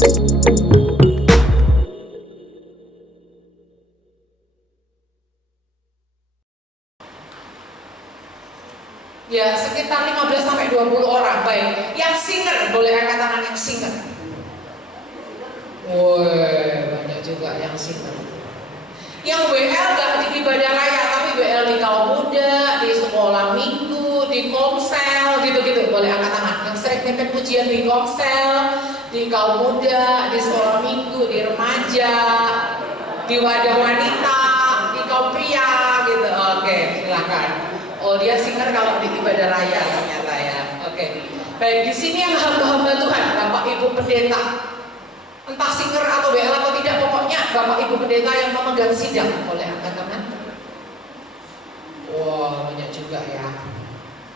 Ya, sekitar 15-20 orang. Baik, yang singer, boleh angkat tangan yang singer. Woi, banyak juga yang singer. Yang WL gak di ibadah raya, tapi WL di kaum muda, di sekolah minggu, di komsel, gitu-gitu. Boleh angkat tangan. Yang sering pimpin pujian di komsel, di kaum muda, di sekolah minggu, di remaja, di wadah wanita, di kaum pria, gitu. Oke, silakan. Oh, dia singer kalau di ibadah raya ternyata ya. Oke. Baik, di sini yang hamba-hamba Tuhan, Bapak Ibu pendeta. Entah singer atau WL atau tidak, pokoknya Bapak Ibu pendeta yang memegang sidang. Boleh angkat tangan? Wow, banyak juga ya.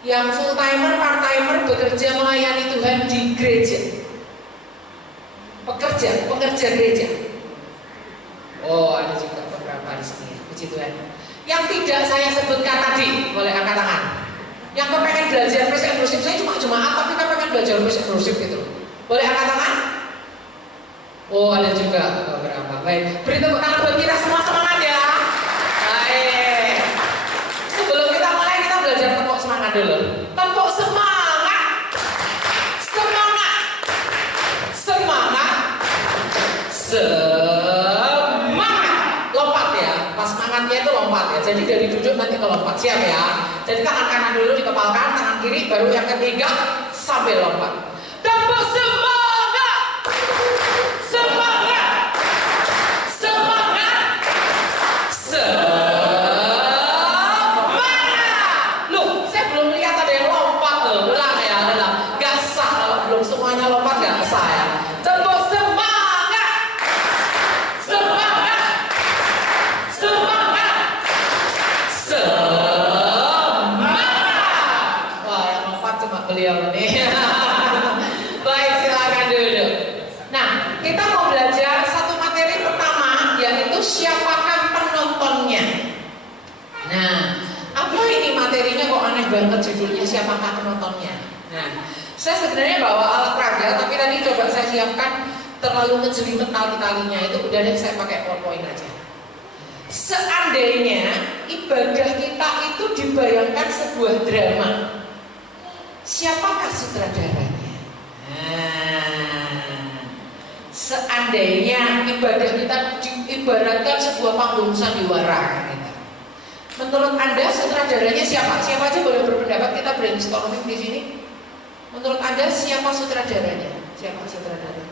Yang full timer, part timer bekerja melayani Tuhan di gereja. Pekerja gereja. Oh, ada juga beberapa di sini. Puji Tuhan. Yang tidak saya sebutkan tadi, boleh angkat tangan. Yang kepengen belajar praise and worship, saya cuma tapi kepengen belajar praise and worship gitu. Boleh angkat tangan? Oh, ada juga beberapa. Baik, beri tepuk tangan buat kita semua, semangat ya. Baik. Sebelum kita mulai, kita belajar tepuk semangat dulu. Tepuk semangat. Semangat. Semangat. Lompat ya. Pas semangatnya itu lompat ya. Jadi dari duduk nanti ke lompat, siap ya. Jadi tangan kanan dulu dikepalkan, tangan kiri, baru yang ketiga sambil lompat. Tepuk semangat. Semangat. Semangat. Semangat. Loh, saya belum lihat ada yang lompat loh. Ulang ya, ulang. Gak sah kalau belum semuanya lompat, gak sah ya. Tepuk semangat. Semangat. Semangat. Semangat. Wah, yang lompat cuma beliau nih. Baik, silakan duduk. Nah, kita mau belajar satu materi pertama, yaitu siapakah penontonnya. Nah, apa ini materinya kok aneh banget judulnya siapakah penontonnya. Nah, saya sebenarnya bawa alat peraga, tapi tadi coba saya siapkan terlalu ngejelimet tali-talinya, itu udah deh saya pakai PowerPoint aja. Seandainya ibadah kita itu dibayangkan sebuah drama, siapakah sutradaranya? Seandainya ibadah kita diibaratkan sebuah panggung sandiwara, gitu. Menurut Anda sutradaranya siapa? Siapa aja boleh berpendapat, kita brainstorming di sini. Menurut Anda siapa sutradaranya? Siapa sutradaranya?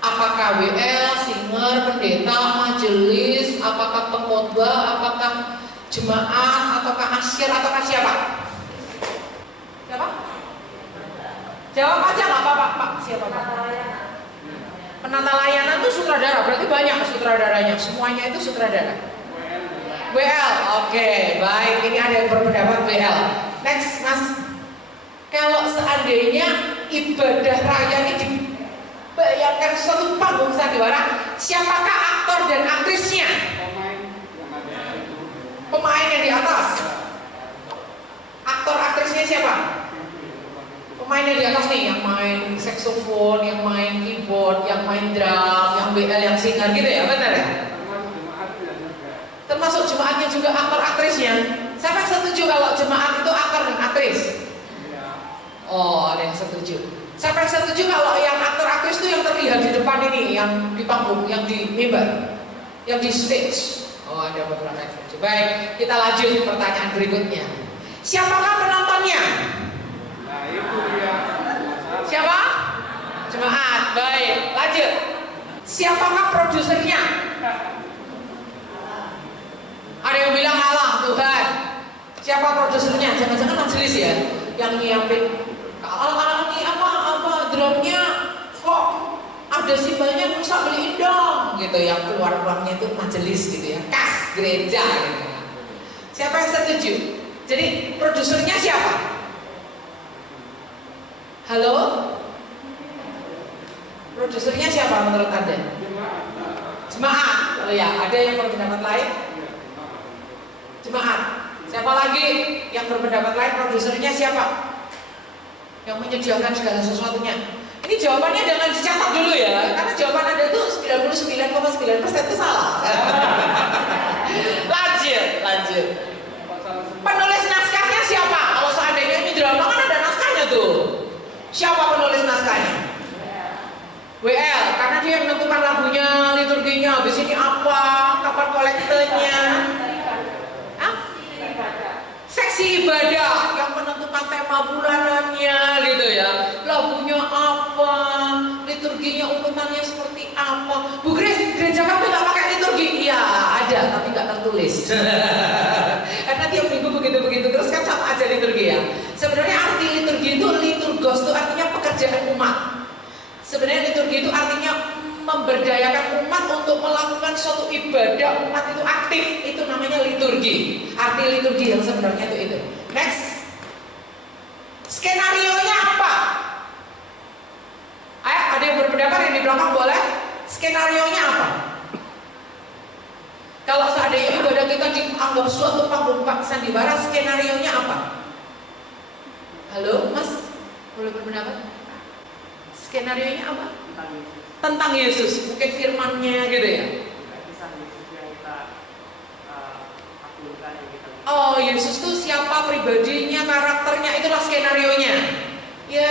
Apakah WL, singer, pendeta, majelis, apakah pengkhotbah, apakah jemaat, ataukah asyir, ataukah siapa? Siapa? Jawab aja nggak apa-apa, Pak. Siapa Pak? Penata layanan itu sutradara, berarti banyak sutradaranya. Semuanya itu sutradara. WL, oke, baik. Ini ada yang berpendapat WL. Next, Mas. Kalau seandainya ibadah raya ini dibayangkan suatu panggung sandiwara, siapakah aktor dan aktrisnya? Pemain yang di atas. Aktor aktrisnya siapa? Pemain yang di atas nih, yang main saksofon, yang main keyboard, yang main drum, yang WL, yang singer gitu ya, benar ya? Termasuk jemaatnya juga aktor aktrisnya. Siapa yang setuju kalau jemaat itu aktor dan aktris? Oh, ada yang setuju. Siapa yang setuju kalau yang aktor aktris itu yang terlihat di depan ini, yang di panggung, yang di mimbar, yang di stage? Oh, ada beberapa yang setuju. Baik, kita lanjut pertanyaan berikutnya. Siapakah penontonnya? Nah, itu dia. Siapa? Jemaat. Baik, lanjut. Siapakah produsernya? Ada yang bilang Allah, Tuhan. Siapa produsernya? Jangan-jangan majelis ya, yang nyiapin. Kalau ini apa drumnya kok ada simbahnya, rusak, beliin dong gitu. Yang keluar uangnya itu majelis gitu ya, kas gereja gitu. Siapa yang setuju? Jadi produsernya siapa? Halo? Produsernya siapa menurut Anda? Jemaat. Oh ya, ada yang berpendapat lain? Jemaat. Siapa lagi yang berpendapat lain? Produsernya siapa? Yang menyediakan segala sesuatunya. Ini jawabannya jangan dicatat 99,9% itu salah. Lanjut. Penulis naskahnya siapa? Kalau seandainya ini drama kan ada naskahnya tuh. Siapa penulis naskahnya? WL, karena dia yang menentukan lagunya, liturginya, habis ini apa, kapan kolektenya. Seksi ibadah yang menentukan tema bulanannya gitu ya. Lagunya apa, liturginya urutannya seperti apa. Bu Grace, gereja kamu nggak pakai liturgi? Iya ada, tapi nggak tertulis. Karena tiap minggu begitu terus kan sama aja liturgi ya. Sebenarnya arti liturgi itu liturgos itu artinya pekerjaan umat. Sebenarnya liturgi itu artinya memberdayakan umat untuk melakukan suatu ibadah umat itu aktif, itu namanya liturgi. Arti liturgi yang sebenarnya itu. Next, skenarionya apa? Ayo, ada yang berpendapat yang di belakang boleh? Skenarionya apa? Kalau seandainya ibadah kita dianggap suatu panggung sandiwara, skenarionya apa? Halo, Mas, boleh berpendapat? Skenarionya apa? Tentang Yesus, mungkin firman-Nya gitu ya. Oh, Yesus tuh siapa pribadinya, karakternya, itulah skenarionya. Ya,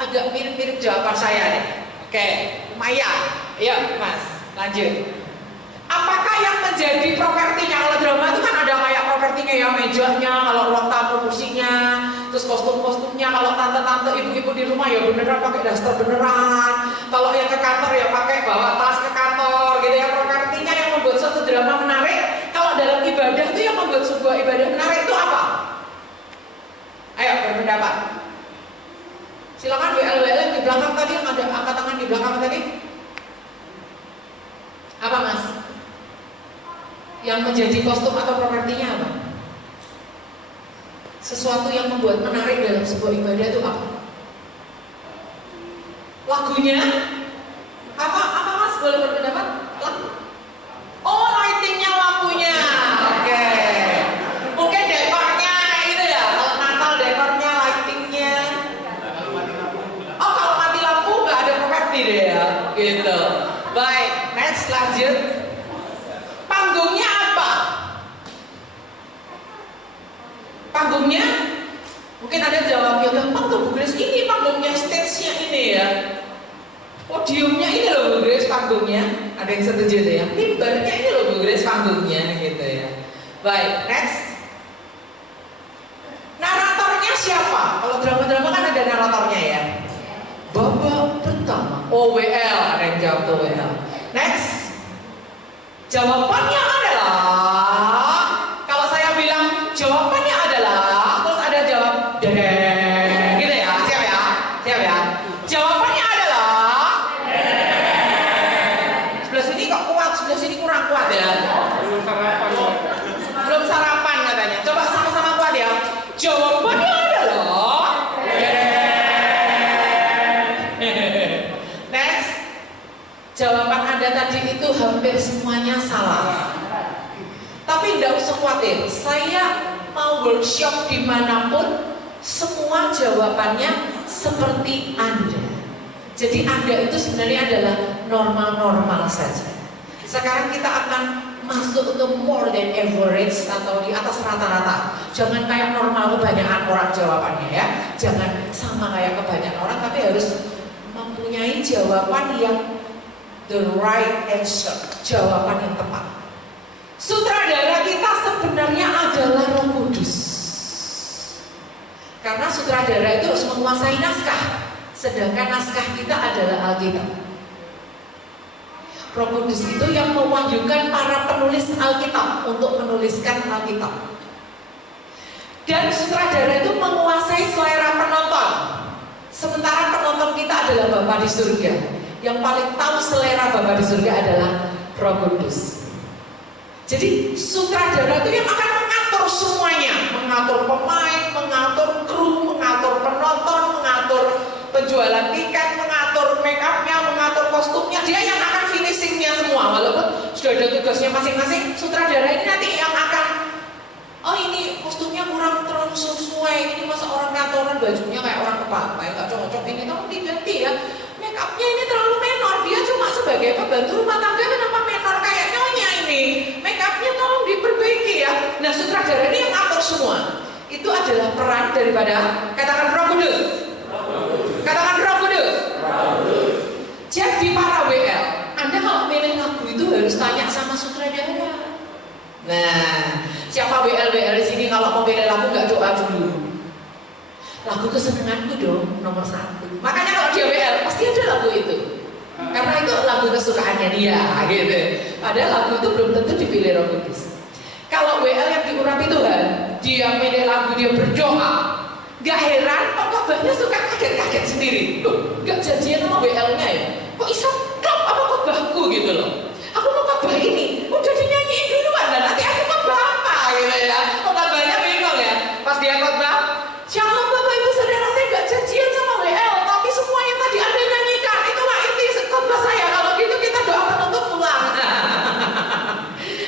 agak mirip-mirip jawaban saya deh. Oke, lumayan. Iya, Mas, lanjut. Apakah yang menjadi propertinya? Kalau drama itu kan ada kayak propertinya ya, mejanya, kalau ruang tamu kursinya, terus kostum-kostumnya. Kalau tante-tante, ibu-ibu di rumah ya beneran pakai daster beneran. Kalau yang ke kantor ya pakai bawa tas ke kantor gitu ya. Propertinya yang membuat suatu drama menarik. Kalau dalam ibadah itu yang membuat sebuah ibadah menarik itu apa? Ayo berpendapat. Silakan WL di belakang tadi, yang ada angkat tangan di belakang tadi. Apa Mas? Yang menjadi kostum atau propertinya apa? Sesuatu yang membuat menarik dalam sebuah ibadah itu apa? Lagunya? Apa Mas? Boleh berpendapat? Lagu? Oh, lightingnya, lampunya. Oke. Mungkin dekornya itu ya. Kalau Natal dekornya, lightingnya. Oh, kalau mati lampu nggak ada properti deh ya. Gitu. Baik, next lanjut. Panggungnya apa? Panggungnya? Mungkin ada jawab ya gampang tuh Bu Grace, ini panggungnya, stage-nya ini ya. Podiumnya ini loh Bu Grace, panggungnya. Ada yang setuju tuh ya? Mimbarnya ini loh Bu Grace, panggungnya gitu ya. Baik, next. Naratornya siapa? Kalau drama-drama kan ada naratornya ya. Babak pertama. OWL, ada yang jawab tuh WL. Next. Jawabannya adalah, kalau saya bilang jawabannya adalah, terus ada jawab deng, gitu ya, siap ya. Jawabannya adalah sebelah sini kok kuat, sebelah sini kurang kuat ya. Belum sarapan katanya. Coba sama-sama kuat ya. Jawabannya adalah next. Jawaban Anda tadi itu hampir semuanya salah. Tapi tidak usah khawatir, saya mau workshop dimanapun, semua jawabannya seperti Anda. Jadi Anda itu sebenarnya adalah normal-normal saja. Sekarang kita akan masuk ke more than average atau di atas rata-rata. Jangan kayak normal kebanyakan orang jawabannya ya. Jangan sama kayak kebanyakan orang, tapi harus mempunyai jawaban yang the right answer, jawaban yang tepat. Sutradara kita sebenarnya adalah Roh Kudus. Karena sutradara itu harus menguasai naskah, sedangkan naskah kita adalah Alkitab. Roh Kudus itu yang mewahyukan para penulis Alkitab untuk menuliskan Alkitab. Dan sutradara itu menguasai selera penonton. Sementara penonton kita adalah Bapa di surga. Yang paling tahu selera Bapa di surga adalah Roh Kudus. Jadi sutradara itu yang akan mengatur semuanya, mengatur pemain, mengatur kru, mengatur penonton, mengatur penjualan tiket, mengatur make up-nya, mengatur kostumnya. Dia yang akan finishingnya semua. Walaupun sudah ada tugasnya masing-masing, sutradara ini nanti yang akan, oh ini kostumnya kurang terlalu sesuai, ini masa orang kantoran bajunya kayak orang kepala, nggak cocok, ini kamu diganti ya. Make up-nya ini terlalu menor, dia cuma sebagai sebagai pembantu rumah tangga kenapa menor kayak nyonya ini? Make upnya tolong diperbaiki ya. Nah sutradara ini yang ngatur semua. Itu adalah peran daripada, katakan Roh Kudus. Katakan Roh Kudus. Jadi para WL, Anda kalau milih lagu itu harus tanya sama sutradara. Nah, siapa WL di sini kalau mau pilih lagu nggak doa dulu? Lagu kesenanganku dong, nomor 1. Makanya kalau dia WL pasti ada lagu itu. Karena itu lagu kesukaannya dia, gitu. Padahal lagu itu belum tentu dipilih Roh Kudus. Kalau WL yang diurapi Tuhan, dia milih lagu, dia berdoa. Gak heran, khotbahnya suka kaget-kaget sendiri. Loh, gak janjian sama WL-nya ya? Kok iso klop apa khotbahku gitu loh? Aku mau khotbah ini, udah dinyanyiin duluan, dan nanti aku khotbah apa gitu ya? Khotbahnya bingung ya. Pas dia khotbah, shalom Bapak Ibu Saudara, saya gak janjian sama WL, tapi semua yang tadi Anda nyanyikan itulah inti khotbah saya. Kalau gitu kita doa penutup pulang.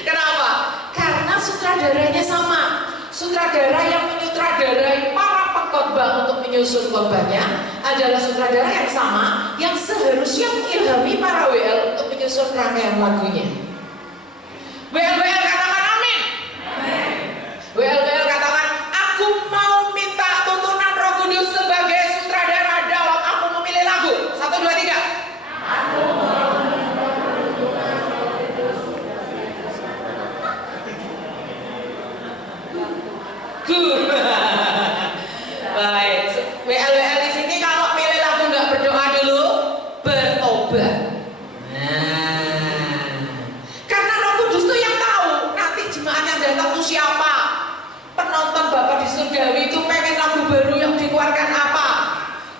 Kenapa? Karena sutradaranya sama. Sutradara yang menyutradarai para pengkhotbah untuk menyusun khotbahnya adalah sutradara yang sama, yang seharusnya mengilhami para WL untuk menyusun rangkaian lagunya. WL katakan amin. WL katakan, aku mau minta tuntunan Roh Kudus sebagai sutradara dalam aku memilih lagu. 1, 2, 3. Aku mau baik, WL di sini kalau milih lagu nggak berdoa dulu, bertobat. Nah, karena Roh Kudus tuh yang tahu nanti jemaat yang datang tuh siapa. Penonton Bapak di surgawi itu pengen lagu baru yang dikeluarkan apa?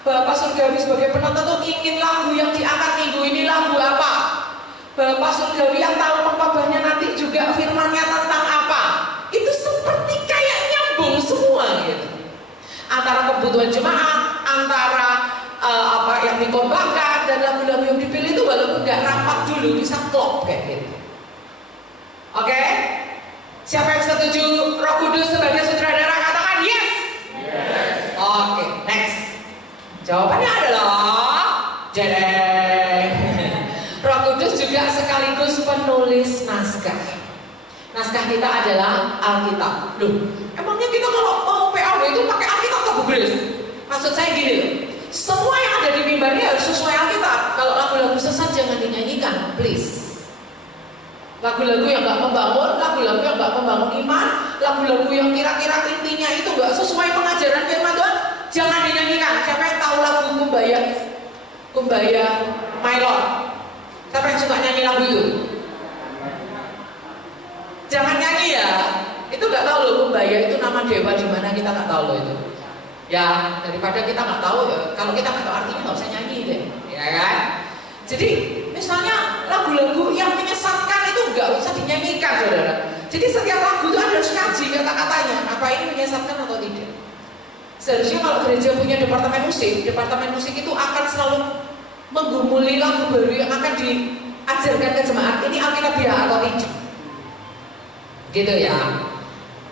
Bapak surgawi sebagai penonton tuh ingin lagu yang diangkat minggu ini lagu apa? Bapak surgawi yang tahu pengkhotbahnya nanti juga firmannya tentang apa? Itu seperti kayak nyambung semua gitu. Antara kebutuhan jemaat, antara apa yang dikhotbahkan dan lagu-lagu yang dipilih itu walaupun nggak rapat dulu bisa klop kayak gitu. Oke? Siapa yang setuju Roh Kudus sebagai sutradara katakan yes. Oke, next. Jawabannya adalah jedeng. Roh Kudus juga sekaligus penulis naskah. Naskah kita adalah Alkitab. Loh, emangnya kita kalau mau PAW itu pakai Alkitab atau Google? Maksud saya gini loh, semua yang ada di mimbar ini harus sesuai Alkitab. Kalau lagu-lagu sesat jangan dinyanyikan, please. Lagu-lagu yang nggak membangun, lagu-lagu yang nggak membangun iman, lagu-lagu yang kira-kira intinya itu nggak sesuai pengajaran firman Tuhan, jangan dinyanyikan. Siapa yang tahu lagu Kumbaya My Lord? Siapa yang suka nyanyi lagu itu? Jangan nyanyi ya, itu nggak tahu loh Kumbaya itu nama dewa di mana kita nggak tahu loh itu. Ya daripada kita nggak tahu ya, kalau kita nggak tahu artinya nggak usah nyanyi deh, ya kan? Jadi misalnya lagu-lagu yang menyesatkan itu nggak usah dinyanyikan saudara. Jadi setiap lagu itu harus kaji kata-katanya, apa ini menyesatkan atau tidak. Seharusnya kalau gereja punya departemen musik itu akan selalu menggumuli lagu baru yang akan diajarkan ke jemaat. Ini Alkitabiah atau tidak? Gitu ya.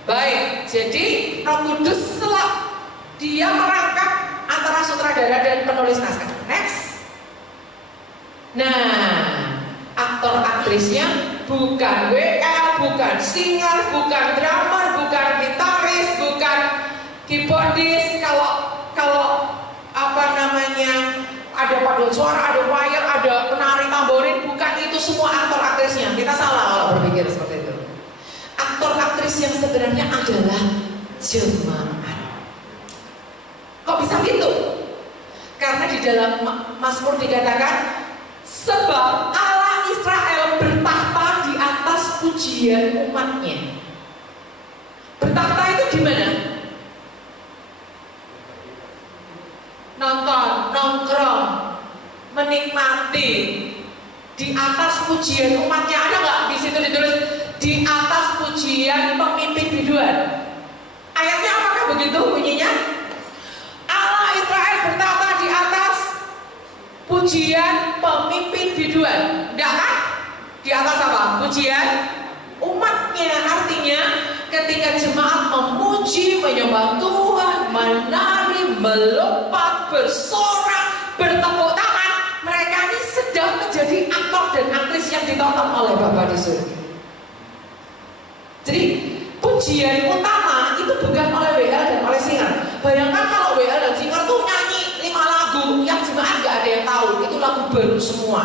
Baik, jadi Roh Kudus setelah dia merangkap antara sutradara dan penulis naskah. Next. Nah, aktor aktrisnya bukan WL, bukan singer, bukan drummer, bukan gitaris, bukan keyboardist. Kalau apa namanya, ada paduan suara, ada choir, ada penari tamborin, bukan itu semua aktor aktrisnya. Kita salah kalau berpikir seperti itu. Aktor aktris yang sebenarnya adalah jemaat. Kok bisa gitu? Karena di dalam Mazmur dikatakan, sebab Allah Israel bertahta di atas pujian umatnya. Bertahta itu gimana? Nonton, nongkrong, menikmati di atas pujian umatnya. Ada nggak di situ ditulis di atas pujian pemimpin biduan? Ayatnya apakah begitu bunyinya? Allah Israel bertahta di atas pujian pemimpin biduan. Enggak kan? Di atas apa? Pujian umatnya. Artinya ketika jemaat memuji, menyembah Tuhan, menari, melompat, bersorak, bertepuk tangan, mereka ini sedang menjadi aktor aktor dan aktris yang ditonton oleh Bapa di surga. Jadi pujian utama itu bukan oleh WL dan oleh singer. Bayangkan kalau WL dan singer tuh nyanyi 5 lagu yang jemaat gak ada yang tahu, itu lagu baru semua.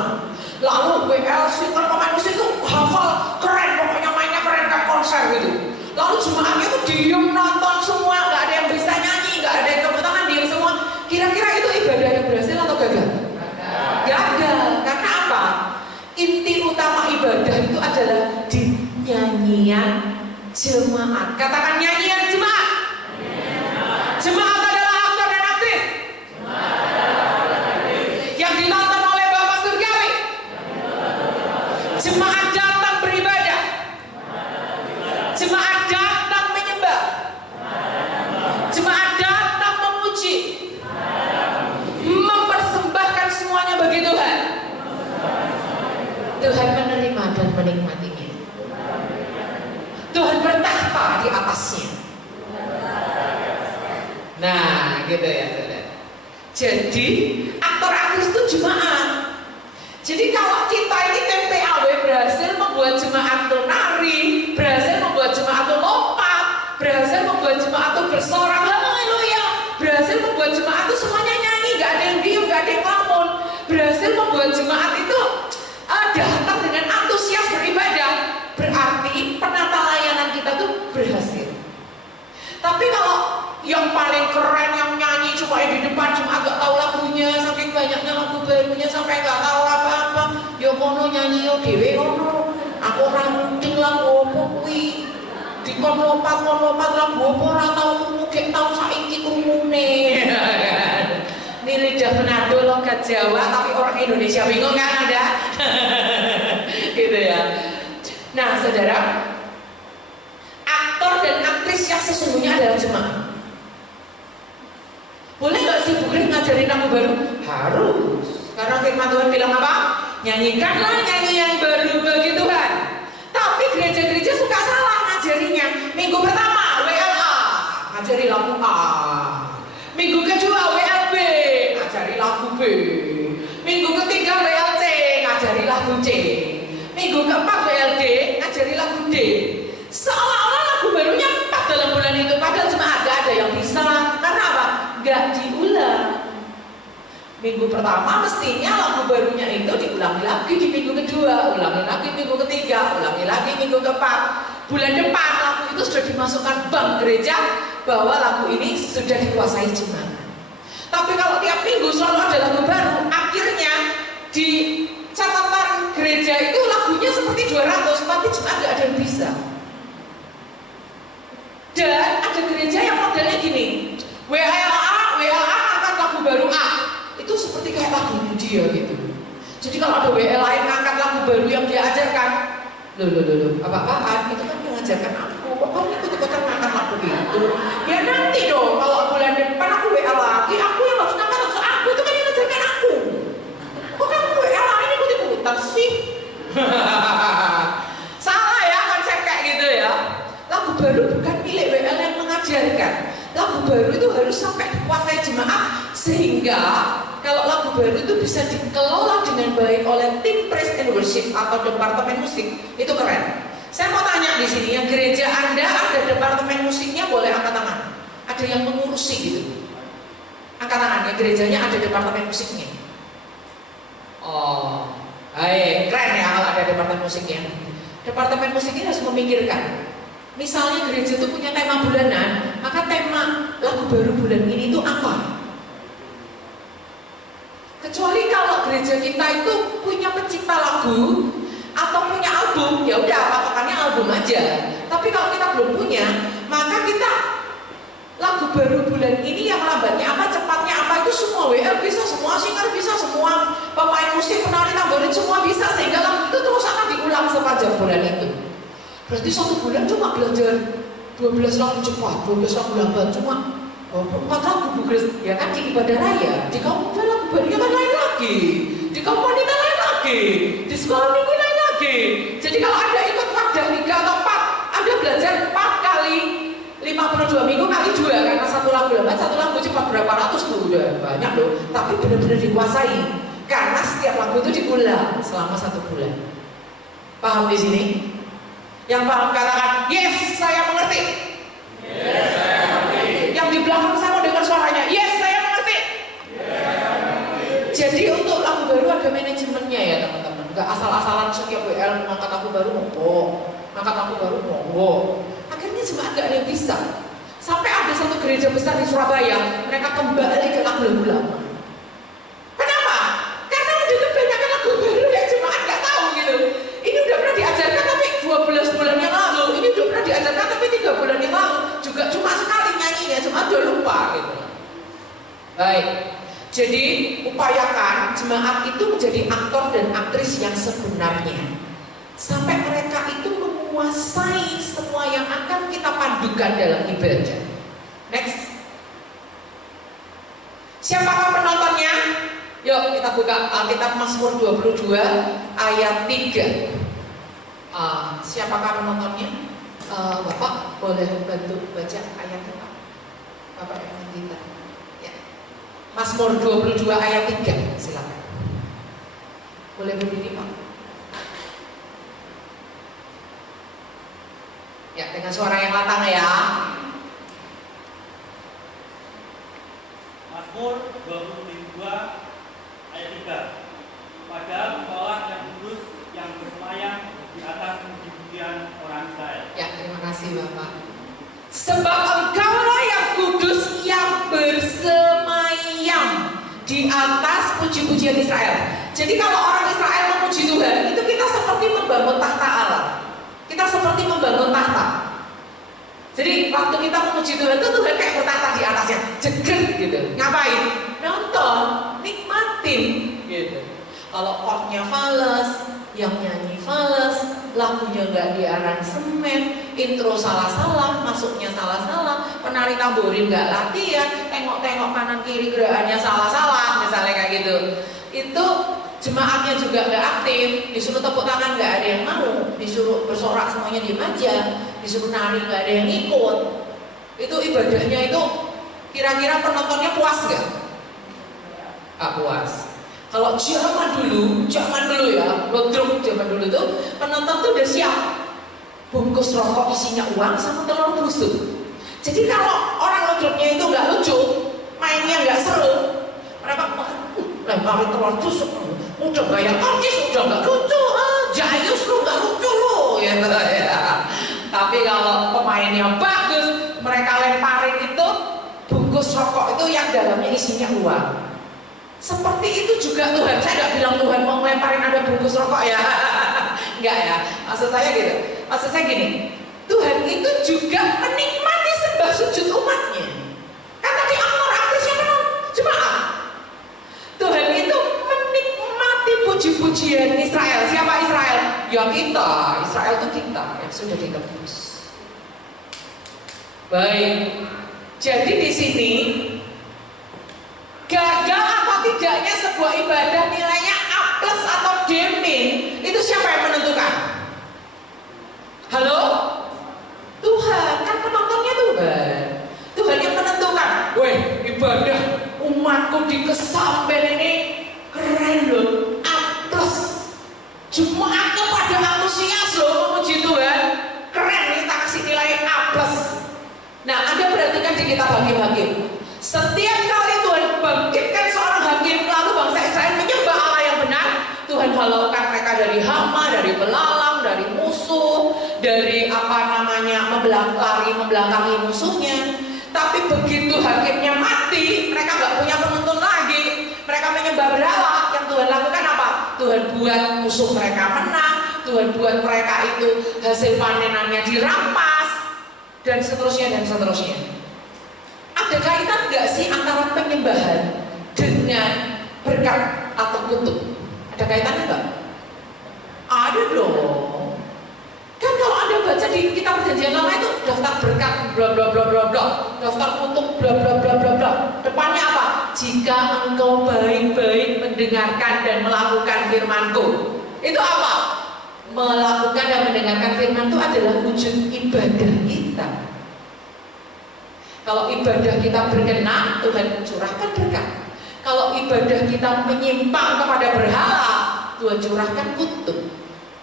Lalu WL singer pemain musik itu hafal keren, pokoknya mainnya keren kayak konser gitu. Lalu jemaatnya tuh diem nonton semua, gak ada yang bisa nyanyi, gak ada yang tepuk tangan, diem semua. Kira-kira itu ibadah yang berhasil atau gagal? Gagal. Karena apa? Inti utama ibadah itu adalah di nyanyian jemaat. Katakan nyanyian jemaat. Jemaat adalah aktor dan aktris yang ditonton oleh Bapa Surgawi. Jemaat datang beribadah. Jemaat datang menyembah. Jemaat datang memuji, mempersembahkan semuanya bagi Tuhan. Tuhan menerima dan menikmatinya. Tuhan bertahta di atasnya. Nah, gitu ya, saudara. Jadi, aktor aktris itu jemaat. Jadi kalau kita ini TPAW berhasil membuat jemaat itu nari, berhasil membuat jemaat itu lompat, berhasil membuat jemaat itu bersorak, haleluya, berhasil membuat jemaat itu semuanya nyanyi, gak ada yang diem, gak ada yang ngelamun, berhasil membuat jemaat itu datang dengan antusias beribadah, berarti penata layanan kita tuh berhasil. Tapi kalau yang paling keren yang nyanyi cuma yang di depan cuma agak tahu lagunya, saking banyaknya lagu barunya sampai nggak tahu apa-apa, yo kono nyanyi yo dewe kono, aku ora mungkin lagu opo kuwi, dikon lompat lagu opo ora tau krungu gek tau saiki krungune. Ini lidah Manado logat Jawa tapi orang Indonesia bingung kan Anda? Gitu ya. Nah saudara, aktor dan aktris yang sesungguhnya adalah jemaat. Boleh gak sih Bu Grace ngajarin lagu baru? Harus. Karena firman Tuhan bilang apa? Nyanyikanlah nyanyian baru bagi Tuhan. Tapi gereja-gereja suka salah ngajarinya. Minggu pertama WLA, ngajari lagu A. Minggu kedua WLB, ngajari lagu B. Minggu ketiga WLC, ngajari lagu C. Minggu keempat WLD, ngajari lagu D. Seolah-olah lagu barunya 4 dalam bulan itu, padahal jemaat gak ada yang bisa. Karena apa? Gak diulang. Minggu pertama mestinya lagu barunya itu diulangi lagi di minggu kedua, ulangi lagi minggu ketiga, ulangi lagi minggu keempat. Bulan depan lagu itu sudah dimasukkan bank gereja bahwa lagu ini sudah dikuasai jemaat. Tapi kalau tiap minggu selalu ada lagu baru, akhirnya di catatan gereja itu lagunya seperti 200, tapi jemaat gak ada yang bisa. Dan ada gereja yang modelnya gini, WLA angkat lagu baru A, itu seperti kayak lagunya dia gitu. Jadi kalau ada WL lain angkat lagu baru yang dia ajarkan, loh, apa-apaan, itu kan mengajarkan aku, kok kamu ikut-ikutan ngangkat lagu itu? Ya nanti dong, kalau bulan depan aku WL lagi, aku yang harus ngangkat lagu aku, itu kan yang mengajarkan aku. Kok kamu WL lain ikut-ikutan sih? Salah ya konsep kayak gitu ya. Lagu baru bukan milik WL yang mengajarkan. Lagu baru itu harus sampai dikuasai jemaat, sehingga kalau lagu baru itu bisa dikelola dengan baik oleh tim praise and worship atau departemen musik, itu keren. Saya mau tanya di sini, yang gereja Anda ada departemen musiknya, boleh angkat tangan. Ada yang mengurusi gitu. Angkat tangan, ya gerejanya ada departemen musiknya. Oh, baik, keren ya kalau ada departemen musiknya. Departemen musik ini harus memikirkan. Misalnya gereja itu punya tema bulanan, maka tema lagu baru bulan ini itu apa? Kecuali kalau gereja kita itu punya pencipta lagu atau punya album, ya udah patokannya album aja. Tapi kalau kita belum punya, maka kita lagu baru bulan ini yang lambatnya apa, cepatnya apa, itu semua WL bisa, semua singer bisa, semua pemain musik, penari, tamborin semua bisa, sehingga lagu itu terus akan diulang sepanjang bulan itu. Berarti 1 bulan cuma belajar 12 lagu cepat, 12 lagu lambat, cuma 4 lagu Bu Grace. Ya kan di ibadah raya, di kaum muda lagu barunya kan lain lagi, di kaum wanita lain lagi, di sekolah minggu lain lagi. Jadi kalau Anda ikut wadah 3 atau 4, Anda belajar 4 kali 52 minggu kali 2, karena 1 lagu lambat, 1 lagu cepat berapa ratus tuh, udah banyak loh. Tapi benar-benar dikuasai. Karena karena setiap lagu itu diulang selama 1 bulan. Paham di sini? Yang paham katakan, yes, saya mengerti. Yes, saya mengerti. Yang di belakang saya mau dengar suaranya, yes, saya mengerti. Yes, saya mengerti. Jadi untuk lagu baru ada manajemennya ya teman-teman. Gak asal-asalan setiap WL mengangkat lagu baru monggo, mengangkat lagu baru monggo. Akhirnya jemaat gak ada yang bisa. Sampai ada satu gereja besar di Surabaya, mereka kembali ke lagu-lagu lama. Kenapa? Karena udah kebanyakan lagu baru yang jemaat gak tahu gitu. Ini udah pernah diajarkan tapi 12 bulan yang lalu, ini udah pernah diajarkan tapi 3 bulan yang lalu, juga cuma sekali nyanyinya, jemaat udah lupa gitu. Baik. Jadi upayakan jemaat itu menjadi aktor dan aktris yang sebenarnya, sampai mereka itu menguasai semua yang akan kita padukan dalam ibadah. Next. Siapakah penontonnya? Yuk kita buka Alkitab Mazmur 22 ayat 3. Siapakah penontonnya? Bapak boleh bantu baca ayatnya Pak? Bapak yang nantikan. Mazmur 22 ayat 3, silakan. Boleh berdiri Pak? Ya, dengan suara yang lantang ya. Mazmur 22 ayat 3. Pada Allah yang kudus yang bersemayam di atas puji-pujian orang Israel. Ya, terima kasih Bapak. Sebab Engkaulah yang kudus yang bersemayam di atas puji-pujian Israel. Jadi kalau orang Israel memuji Tuhan, itu kita seperti membangun tahta Allah. Kita seperti membangun tahta. Jadi waktu kita memuji Tuhan itu Tuhan kayak bertahta di atasnya, jeger gitu. Ngapain? Nonton, nikmatin gitu. Kalau chordnya fales, yang nyanyi fales, lagunya nggak diaransemen, intro salah-salah, masuknya salah-salah, penari tamborin nggak latihan, tengok-tengok kanan kiri gerakannya salah-salah, misalnya kayak gitu. Itu jemaatnya juga nggak aktif, disuruh tepuk tangan nggak ada yang mau, disuruh bersorak semuanya diem aja, disuruh nari nggak ada yang ikut. Itu ibadahnya itu kira-kira penontonnya puas nggak? Nggak puas. Kalau zaman dulu ya, lodruk zaman dulu tuh penonton tuh udah siap bungkus rokok isinya uang sama telur busuk. Jadi kalau orang lodruknya itu nggak lucu, mainnya nggak seru, mereka lemparin telur busuk, udah bayar karcis, udah nggak lucu, jayus lu nggak lucu lu, gitu ya. Tapi kalau pemainnya bagus, mereka lemparin itu bungkus rokok itu yang dalamnya isinya uang. Seperti itu juga Tuhan. Saya nggak bilang Tuhan mau ngelemparin ada bungkus rokok ya. Enggak ya. Maksud saya gitu. Maksud saya gini. Tuhan itu juga menikmati sembah sujud umatnya. Kan tadi aktor aktrisnya kan jemaat. Tuhan itu menikmati puji-pujian Israel. Siapa Israel? Ya kita. Israel itu kita yang sudah ditebus. Baik. Jadi di sini gagal atau tidaknya sebuah ibadah nilainya A+ atau D-, itu siapa yang menentukan? Halo? Tuhan, kan penontonnya Tuhan. Tuhan yang menentukan. Weh, ibadah umatku di Kesamben ini keren loh, A+. Jemaatnya pada antusias loh memuji Tuhan. Keren, kita kasih nilai A+. Nah, Anda perhatikan di kitab Hakim-Hakim. Setiap kali Tuhan bangkitkan seorang hakim, lalu bangsa Israel menyembah Allah yang benar, Tuhan halaukan mereka dari hama, dari belalang, dari musuh, dari lari membelakangi musuhnya. Tapi begitu hakimnya mati, mereka nggak punya penuntun lagi. Mereka menyembah berhala. Yang Tuhan lakukan apa? Tuhan buat musuh mereka menang. Tuhan buat mereka itu hasil panenannya dirampas, dan seterusnya dan seterusnya. Ada kaitan nggak sih antara penyembahan dengan berkat atau kutuk? Ada kaitannya nggak? Ada dong. Kan kalau Anda baca di kitab Perjanjian Lama itu daftar berkat bla bla bla bla bla, daftar kutuk bla bla bla bla bla. Depannya apa? Jika engkau baik-baik mendengarkan dan melakukan firman-Ku. Itu apa? Melakukan dan mendengarkan firman itu adalah wujud ibadah kita. Kalau ibadah kita berkenan, Tuhan curahkan berkat. Kalau ibadah kita menyimpang kepada berhala, Tuhan curahkan kutuk.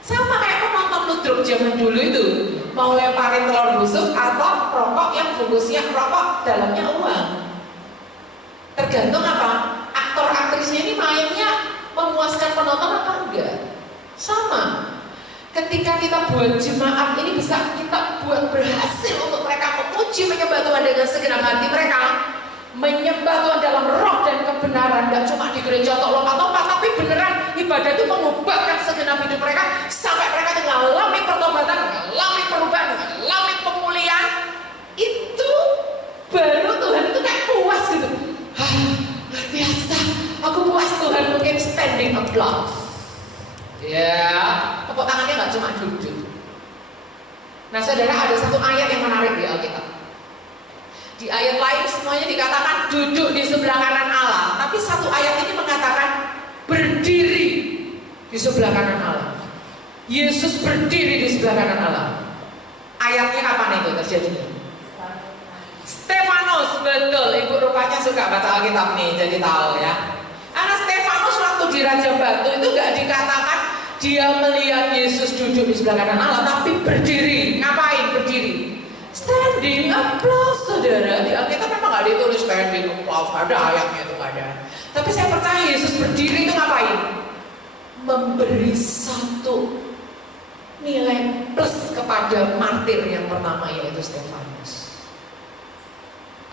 Sama kayak penonton ludruk zaman dulu itu, mau lemparin telur busuk atau rokok yang bungkusnya rokok dalamnya uang. Tergantung apa? Aktor aktrisnya ini mainnya memuaskan penonton apa enggak? Sama. Ketika kita buat jemaat ini bisa kita buat berhasil untuk mereka memuji menyembah Tuhan dengan segenap hati mereka, menyembah Tuhan dalam roh dan kebenaran, tidak cuma di gereja atau lompat-lompat, tapi beneran ibadah itu mengubahkan segenap hidup mereka sampai mereka mengalami pertobatan, mengalami perubahan, mengalami pemulihan. Itu baru Tuhan itu kayak puas gitu. Luar biasa, aku puas Tuhan, mungkin standing applause. Ya, tepuk tangannya nggak cuma duduk. Nah saudara, ada satu ayat yang menarik di Alkitab. Di ayat lain semuanya dikatakan duduk di sebelah kanan Allah, tapi satu ayat ini mengatakan berdiri di sebelah kanan Allah. Yesus berdiri di sebelah kanan Allah. Ayatnya kapan itu terjadinya? Stefanus, betul. Ibu rupanya suka baca Alkitab nih, jadi tahu ya. Karena Stefanus waktu di Raja Batu itu gak dikatakan dia melihat Yesus duduk di sebelah kanan Allah, tapi berdiri. Ngapain berdiri? Standing applause, saudara. Di Alkitab memang gak ditulis standing applause, gak ada ayatnya itu, gak ada. Tapi saya percaya Yesus berdiri itu ngapain? Memberi satu nilai plus kepada martir yang pertama, yaitu Stefanus.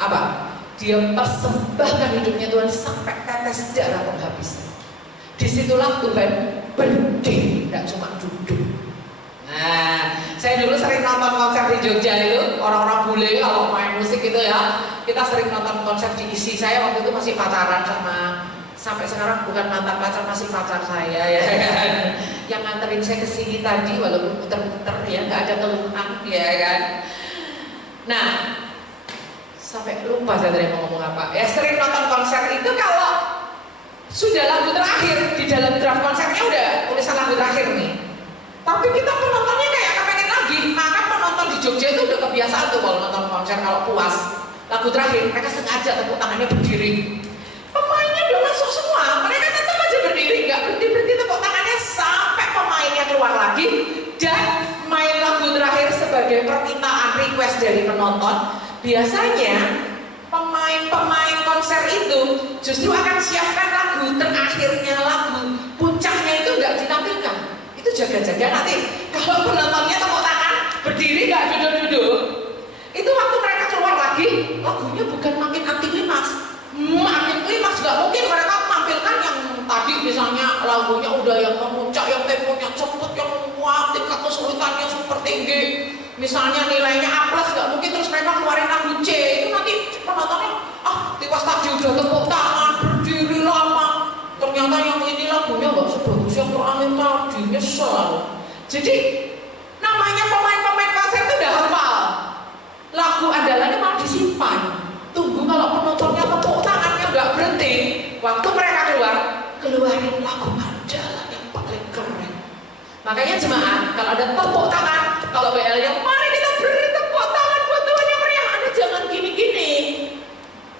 Apa? Dia persembahkan hidupnya Tuhan sampai tetes darah penghabisan. Disitulah Tuhan berdiri, tidak cuma duduk. Nah, saya dulu sering nonton konser di Jogja itu, orang-orang bule kalau main musik itu ya, kita sering nonton konser di ISI. Saya waktu itu masih pacaran sama, sampai sekarang bukan mantan pacar, masih pacar saya ya kan. Yang nganterin saya ke sini tadi, walaupun muter-muter ya, nggak ada keluhan ya kan. Nah, sampai lupa saya tadi mau ngomong apa. Ya sering nonton konser itu kalau sudah lagu terakhir, di dalam draft konsernya udah tulisan lagu terakhir nih. Tapi kita penontonnya kayak kepengen lagi. Maka penonton di Jogja itu udah kebiasaan tuh kalau nonton konser, kalau puas lagu terakhir mereka sengaja tepuk tangannya berdiri. Pemainnya udah masuk semua, mereka tetap aja berdiri, nggak berhenti tepuk tangannya sampai pemainnya keluar lagi dan main lagu terakhir sebagai permintaan request dari penonton. Biasanya pemain konser itu justru akan siapkan lagu terakhirnya, lagu puncaknya itu nggak ditampilkan. Itu jaga-jaga nanti kalau penontonnya tepuk tangan berdiri nggak duduk-duduk, itu waktu mereka keluar lagi lagunya bukan makin anti klimaks, makin klimaks. Nggak mungkin mereka tampilkan yang tadi misalnya lagunya udah yang memuncak, yang temponya cepet, yang wah tingkat kesulitannya super tinggi, misalnya nilainya A+, nggak mungkin terus mereka keluarin lagu C. Itu nanti penontonnya tiwas tadi udah tepuk tangan berdiri lama, ternyata yang ini lagunya nggak sebagus yang terakhir tadi, nyesel. Jadi namanya pemain-pemain konser itu udah hafal lagu andalannya, malah disimpan, tunggu kalau penontonnya tepuk tangannya nggak berhenti, waktu mereka keluarin lagu andalan yang paling keren. Makanya jemaat, kalau ada tepuk tangan, kalau WL yang mari kita beri tepuk tangan buat Tuhan yang meriah, Anda jangan gini-gini.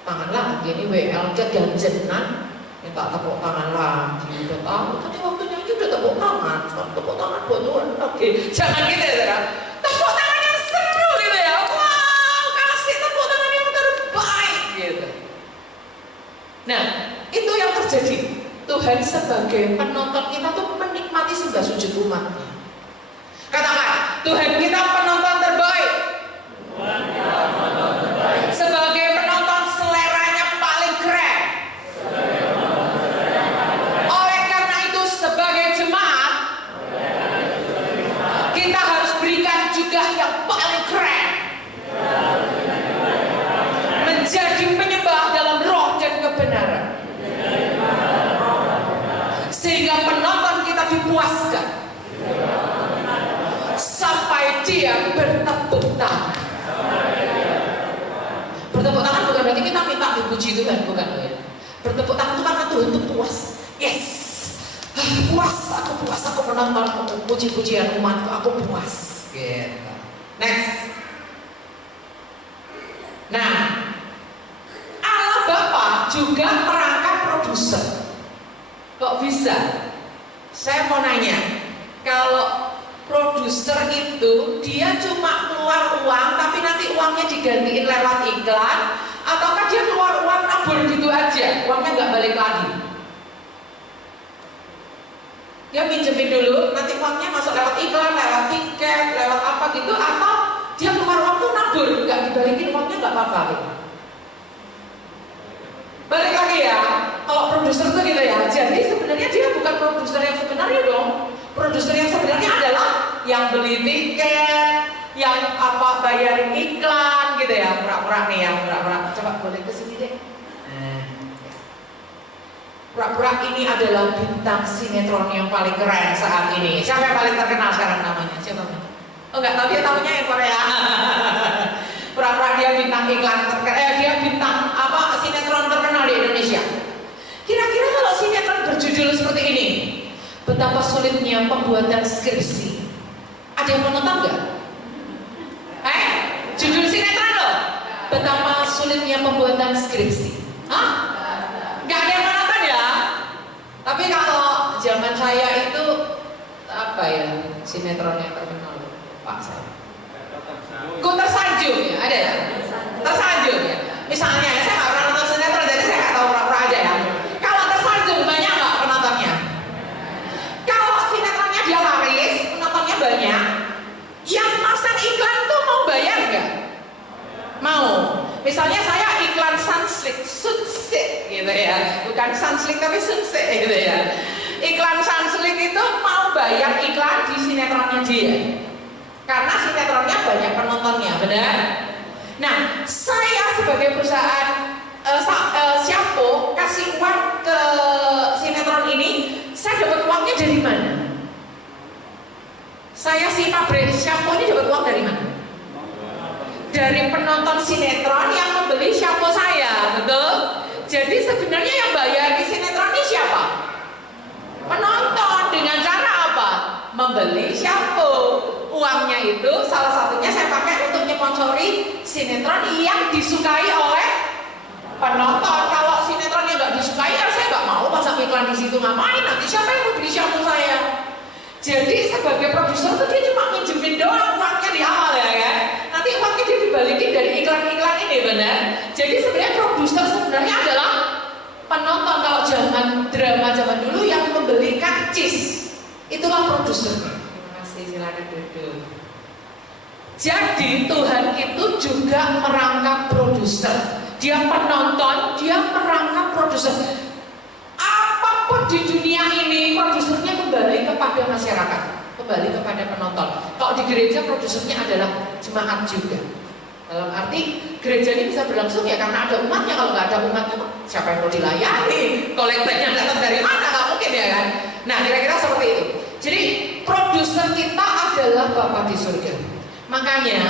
Tangan lagi ini WL keganjenan, minta tepuk tangan lagi. Udah tahu, tadi waktu nyanyi udah tepuk tangan, tepuk tangan buat Tuhan. Oke, jangan gitu ya saudara. Tepuk tangan yang seru gitu ya. Wow, kasih tepuk tangan yang terbaik gitu. Nah, itu yang terjadi. Tuhan sebagai penonton kita tuh menikmati sembah sujud umatnya. Katakan, Tuhan kita penonton terbaik. Sebagai penonton seleranya paling keren. Oleh karena itu sebagai jemaat, kita harus berikan juga yang paling keren. Menjadi penyembah dalam roh dan kebenaran. Sehingga penonton kita dipuaskan sampai dia bertepuk tangan. Bertepuk tangan bukan berarti kita minta dipuji Tuhan, bukan ya. Bertepuk tangan itu karena Tuhan itu puas. Yes, puas, aku penonton puji-pujian umatku, aku puas. Gitu. Next. Nah, Allah Bapa juga merangkap produser. Kok bisa? Saya mau nanya, kalau produser itu dia cuma keluar uang tapi nanti uangnya digantiin lewat iklan, ataukah dia keluar uang nabur gitu aja, uangnya nggak balik lagi? Dia minjemin dulu, nanti uangnya masuk lewat iklan, lewat tiket, lewat apa gitu, atau dia keluar uang tuh nabur, nggak dibalikin uangnya nggak apa-apa gitu. Balik lagi ya, kalau produser tuh gitu ya, jadi sebenarnya dia bukan produser yang sebenarnya dong. Produser yang sebenarnya adalah yang beli tiket, yang apa bayarin iklan gitu ya, pura-pura nih ya, pura-pura. Coba boleh kesini deh. Pura-pura ini adalah bintang sinetron yang paling keren saat ini. Siapa yang paling terkenal sekarang namanya? Siapa? Oh enggak tahu, dia tahunya yang Korea. Pura-pura dia bintang iklan terkenal, dia bintang apa sinetron terkenal di Indonesia. Kira-kira kalau sinetron berjudul seperti ini, betapa sulitnya pembuatan skripsi. Ada yang menonton nggak? Judul sinetron loh. Betapa sulitnya pembuatan skripsi. Hah? Nggak ada yang menonton ya? Tapi kalau zaman saya itu apa ya sinetron yang terkenal Pak saya? Ku tersanjung ya, ada ya? Tersanjung ya. Misalnya saya nggak pernah nonton sinetron, jadi saya nggak tahu pura-pura aja ya. Kalau tersanjung banyak nggak penontonnya? Kalau sinetronnya dia laris, penontonnya banyak. Yang pasang iklan tuh mau bayar nggak? Mau. Misalnya saya iklan Sunsilk, Sunsilk gitu ya, bukan Sunsilk tapi Sunsilk gitu ya. Iklan Sunsilk itu mau bayar iklan di sinetronnya dia, karena sinetronnya banyak penontonnya, benar? Nah, saya sebagai perusahaan shampoo kasih uang ke sinetron ini, saya dapat uangnya dari mana? Saya si pabrik shampoo ini dapat uang dari mana? Dari penonton sinetron yang membeli shampoo saya, betul? Jadi sebenarnya yang bayar di sinetron ini siapa? Penonton. Dengan cara apa? Membeli shampoo. Uangnya itu salah satunya saya pakai untuk nyponsori sinetron yang disukai oleh penonton. Kalau sinetronnya nggak disukai, ya saya nggak mau pasang iklan di situ. Ngapain? Nanti siapa yang mau beli shampoo saya? Jadi sebagai produser tuh dia cuma minjemin doang uangnya di awal ya kan. Nanti uangnya dia dibalikin dari iklan-iklan ini, benar. Jadi sebenarnya produser sebenarnya adalah penonton. Kalau zaman drama zaman dulu yang membeli karcis, itulah produser. Terima kasih, silakan duduk. Jadi Tuhan itu juga merangkap produser. Dia penonton, dia merangkap produser. Apapun di dunia ini produsernya kembali kepada masyarakat, kembali kepada penonton. Kalau di gereja produsernya adalah jemaat juga. Dalam arti gereja ini bisa berlangsung ya karena ada umatnya. Kalau nggak ada umatnya, siapa yang mau dilayani? Kolektifnya datang dari mana? Nggak mungkin ya kan? Nah, kira-kira seperti itu. Jadi produser kita adalah Bapa di surga. Makanya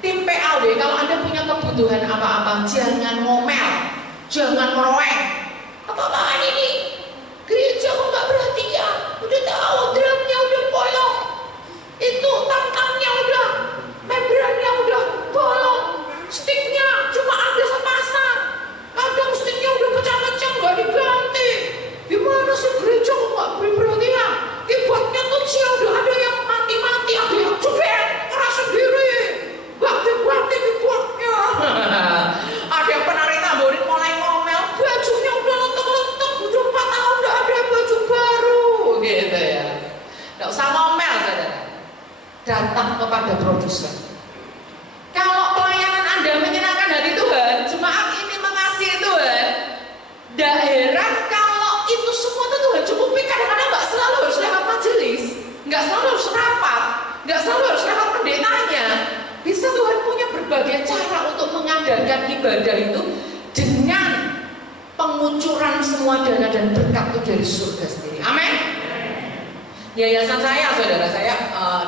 tim PAW kalau Anda punya kebutuhan apa-apa, jangan ngomel, jangan ngeroeng. Apa-apaan ini? Gereja kok nggak perhatian? Udah tahu drumnya udah bolong, itu tam-tamnya udah, membrannya udah bolong, sticknya cuma ada sepasang, kadang sticknya udah pecah-pecah nggak diganti. Gimana sih gereja kok nggak beri perhatian? Keyboardnya tutsnya udah ada yang mati-mati, ada yang cubit keras sendiri, nggak diganti keyboardnya. Ada yang penari tamborin mulai ngomel, bajunya udah lentuk-lentuk, udah 4 tahun udah ada baju baru, gitu ya. Nggak usah ngomel, saudara. Datang kepada produser. Kalau pelayanan Anda menyenangkan hati Tuhan, jemaat ini mengasihi Tuhan, nggak heran kalau itu semua tuh Tuhan cukupi. Kadang-kadang nggak selalu harus lewat majelis, nggak selalu harus rapat, nggak selalu harus lewat pendetanya. Bisa Tuhan punya berbagai cara untuk mengadakan ibadah itu dengan pengucuran semua dana dan berkat itu dari surga sendiri. Amin. Yayasan saya, saudara saya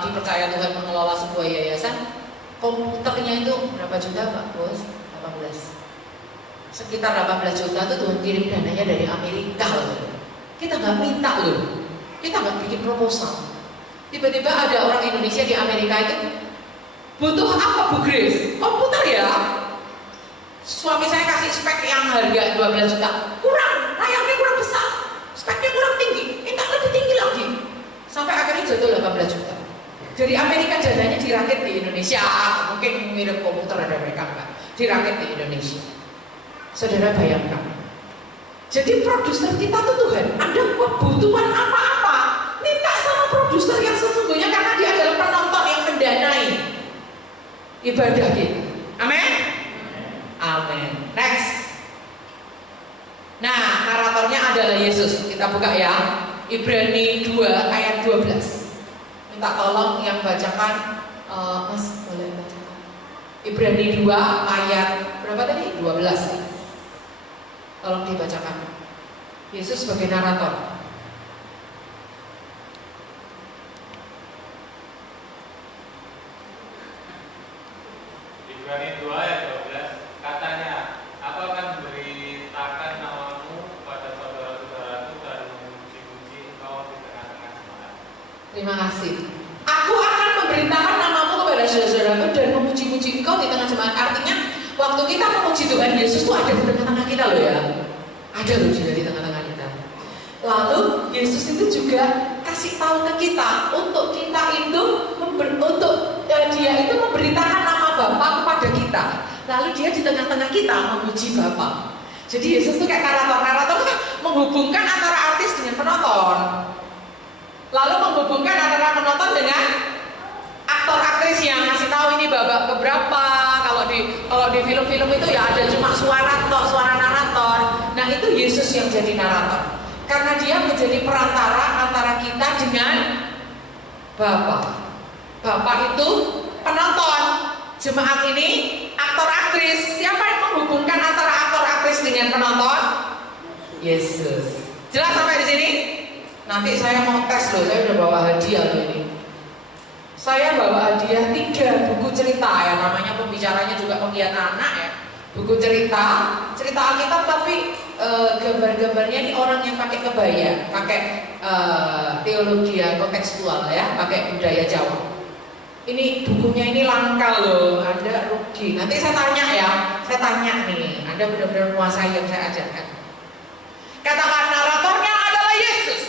dipercaya Tuhan mengelola sebuah yayasan. Komputernya itu berapa juta Pak Bos? 18. Sekitar 18 juta itu Tuhan kirim dananya dari Amerika loh. Kita nggak minta loh, kita nggak bikin proposal. Tiba-tiba ada orang Indonesia di Amerika itu butuh apa Bu Grace? Komputer ya. Suami saya kasih spek yang harga 12 juta, kurang, layarnya kurang speknya kurang tinggi, minta lebih tinggi lagi. Sampai akhirnya jatuh 18 juta. Dari Amerika dananya dirakit di Indonesia, mungkin mirip komputer ada mereka enggak, dirakit di Indonesia. Saudara bayangkan. Jadi produser kita tuh Tuhan, ada kebutuhan apa-apa, minta sama produser yang sesungguhnya karena dia adalah penonton yang mendanai ibadah kita. Amin? Amin. Next. Nah, naratornya adalah Yesus. Kita buka ya. Ibrani 2 ayat 12. Minta tolong yang bacakan Mas, boleh bacakan. Ibrani 2 ayat berapa tadi? 12. Tolong dibacakan. Yesus sebagai narator. Ibrani 2 ayat 12 katanya, aku akan memberitakan namamu pada saudara-saudaraku dan memuji-muji engkau di tengah-tengah jemaat. Terima kasih. Aku akan memberitakan namamu kepada saudara-saudaraku dan memuji-muji engkau di tengah jemaat. Artinya waktu kita memuji Tuhan Yesus itu ada di tengah-tengah kita loh ya. Ada loh juga di tengah-tengah kita. Lalu Yesus itu juga kasih tahu ke kita untuk kita itu dia itu memberitakan nama Bapa kepada kita. Lalu dia di tengah-tengah kita memuji Bapa. Jadi Yesus itu kayak narator kan menghubungkan antara artis dengan penonton. Lalu menghubungkan antara penonton dengan aktor aktris yang ngasih tahu ini babak keberapa. Kalau di film-film itu ya ada cuma suara narator. Nah itu Yesus yang jadi narator. Karena dia menjadi perantara antara kita dengan Bapa. Bapa itu penonton. Jemaat ini aktor aktris. Siapa yang menghubungkan antara aktor aktris dengan penonton? Yesus. Jelas sampai di sini? Nanti saya mau tes loh. Saya udah bawa hadiah loh ini. Saya bawa hadiah 3 buku cerita ya, namanya pembicaranya juga penggiat anak ya. Buku cerita Alkitab tapi gambar-gambarnya ini orang yang pakai kebaya, pakai teologi kontekstual ya, pakai budaya Jawa. Ini bukunya ini langka loh, Anda rugi. Nanti saya tanya ya, nih, Anda benar-benar menguasai yang saya ajarkan. Katakan naratornya adalah Yesus.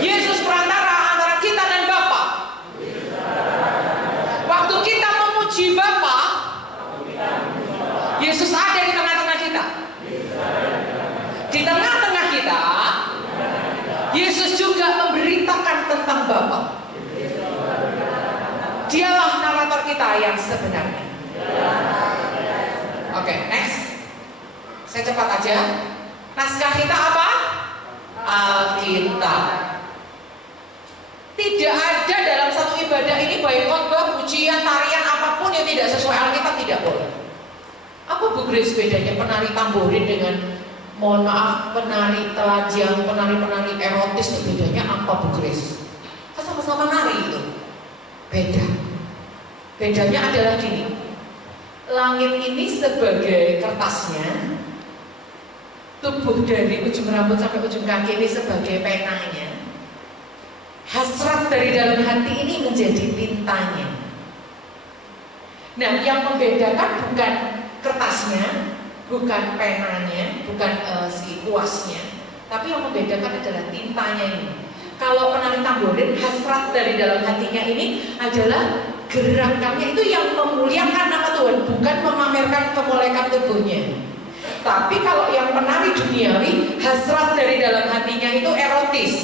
Yesus perantara antara kita dan Bapa. Waktu kita memuji Bapa, Yesus ada di tengah-tengah kita. Di tengah-tengah kita, Yesus juga memberitakan tentang Bapa. Dialah narator kita yang sebenarnya. Oke, next. Saya cepat aja. Naskah kita apa? Alkitab. Tidak ada dalam satu ibadah ini baik khotbah, pujian, tarian apapun yang tidak sesuai Alkitab tidak boleh. Apa Bu Grace bedanya penari tamborin dengan, mohon maaf, penari telanjang, penari-penari erotis itu bedanya apa Bu Grace? Sama-sama nari itu. Beda. Bedanya adalah gini. Langit ini sebagai kertasnya, tubuh dari ujung rambut sampai ujung kaki ini sebagai penanya. Hasrat dari dalam hati ini menjadi tintanya. Nah, yang membedakan bukan kertasnya, bukan penanya, bukan si kuasnya, tapi yang membedakan adalah tintanya ini. Kalau penari tamborin, hasrat dari dalam hatinya ini adalah gerakannya itu yang memuliakan nama Tuhan, bukan memamerkan kemolekan tubuhnya. Tapi kalau yang penari duniawi, hasrat dari dalam hatinya itu erotis.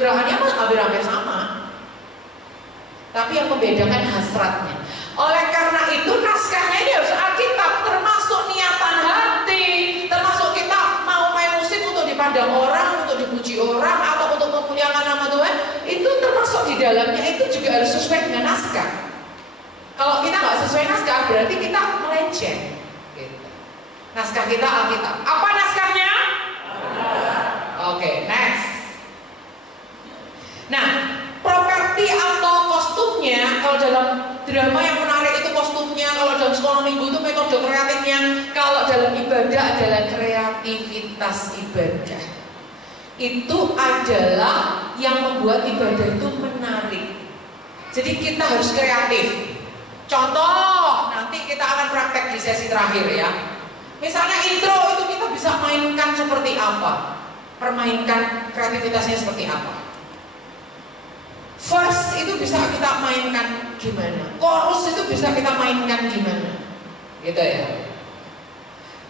Gerakannya hampir-hampir sama, tapi yang membedakan hasratnya. Oleh karena itu naskahnya ini harus Alkitab, termasuk niatan hati, termasuk kita mau main musik untuk dipandang orang, untuk dipuji orang, atau untuk memuliakan nama Tuhan, itu termasuk di dalamnya, itu juga harus sesuai dengan naskah. Kalau kita nggak sesuai naskah, berarti kita melenceng. Gitu. Naskah kita Alkitab. Apa naskahnya? Oke, next. Nah, properti atau kostumnya, kalau dalam drama yang menarik itu kostumnya, kalau dalam sekolah minggu itu metode kreatifnya, kalau dalam ibadah adalah kreativitas ibadah. Itu adalah yang membuat ibadah itu menarik. Jadi kita harus kreatif. Contoh, nanti kita akan praktek di sesi terakhir ya. Misalnya intro itu kita tuh bisa mainkan seperti apa? Permainkan kreativitasnya seperti apa? Verse itu bisa kita mainkan gimana? Chorus itu bisa kita mainkan gimana? Gitu ya.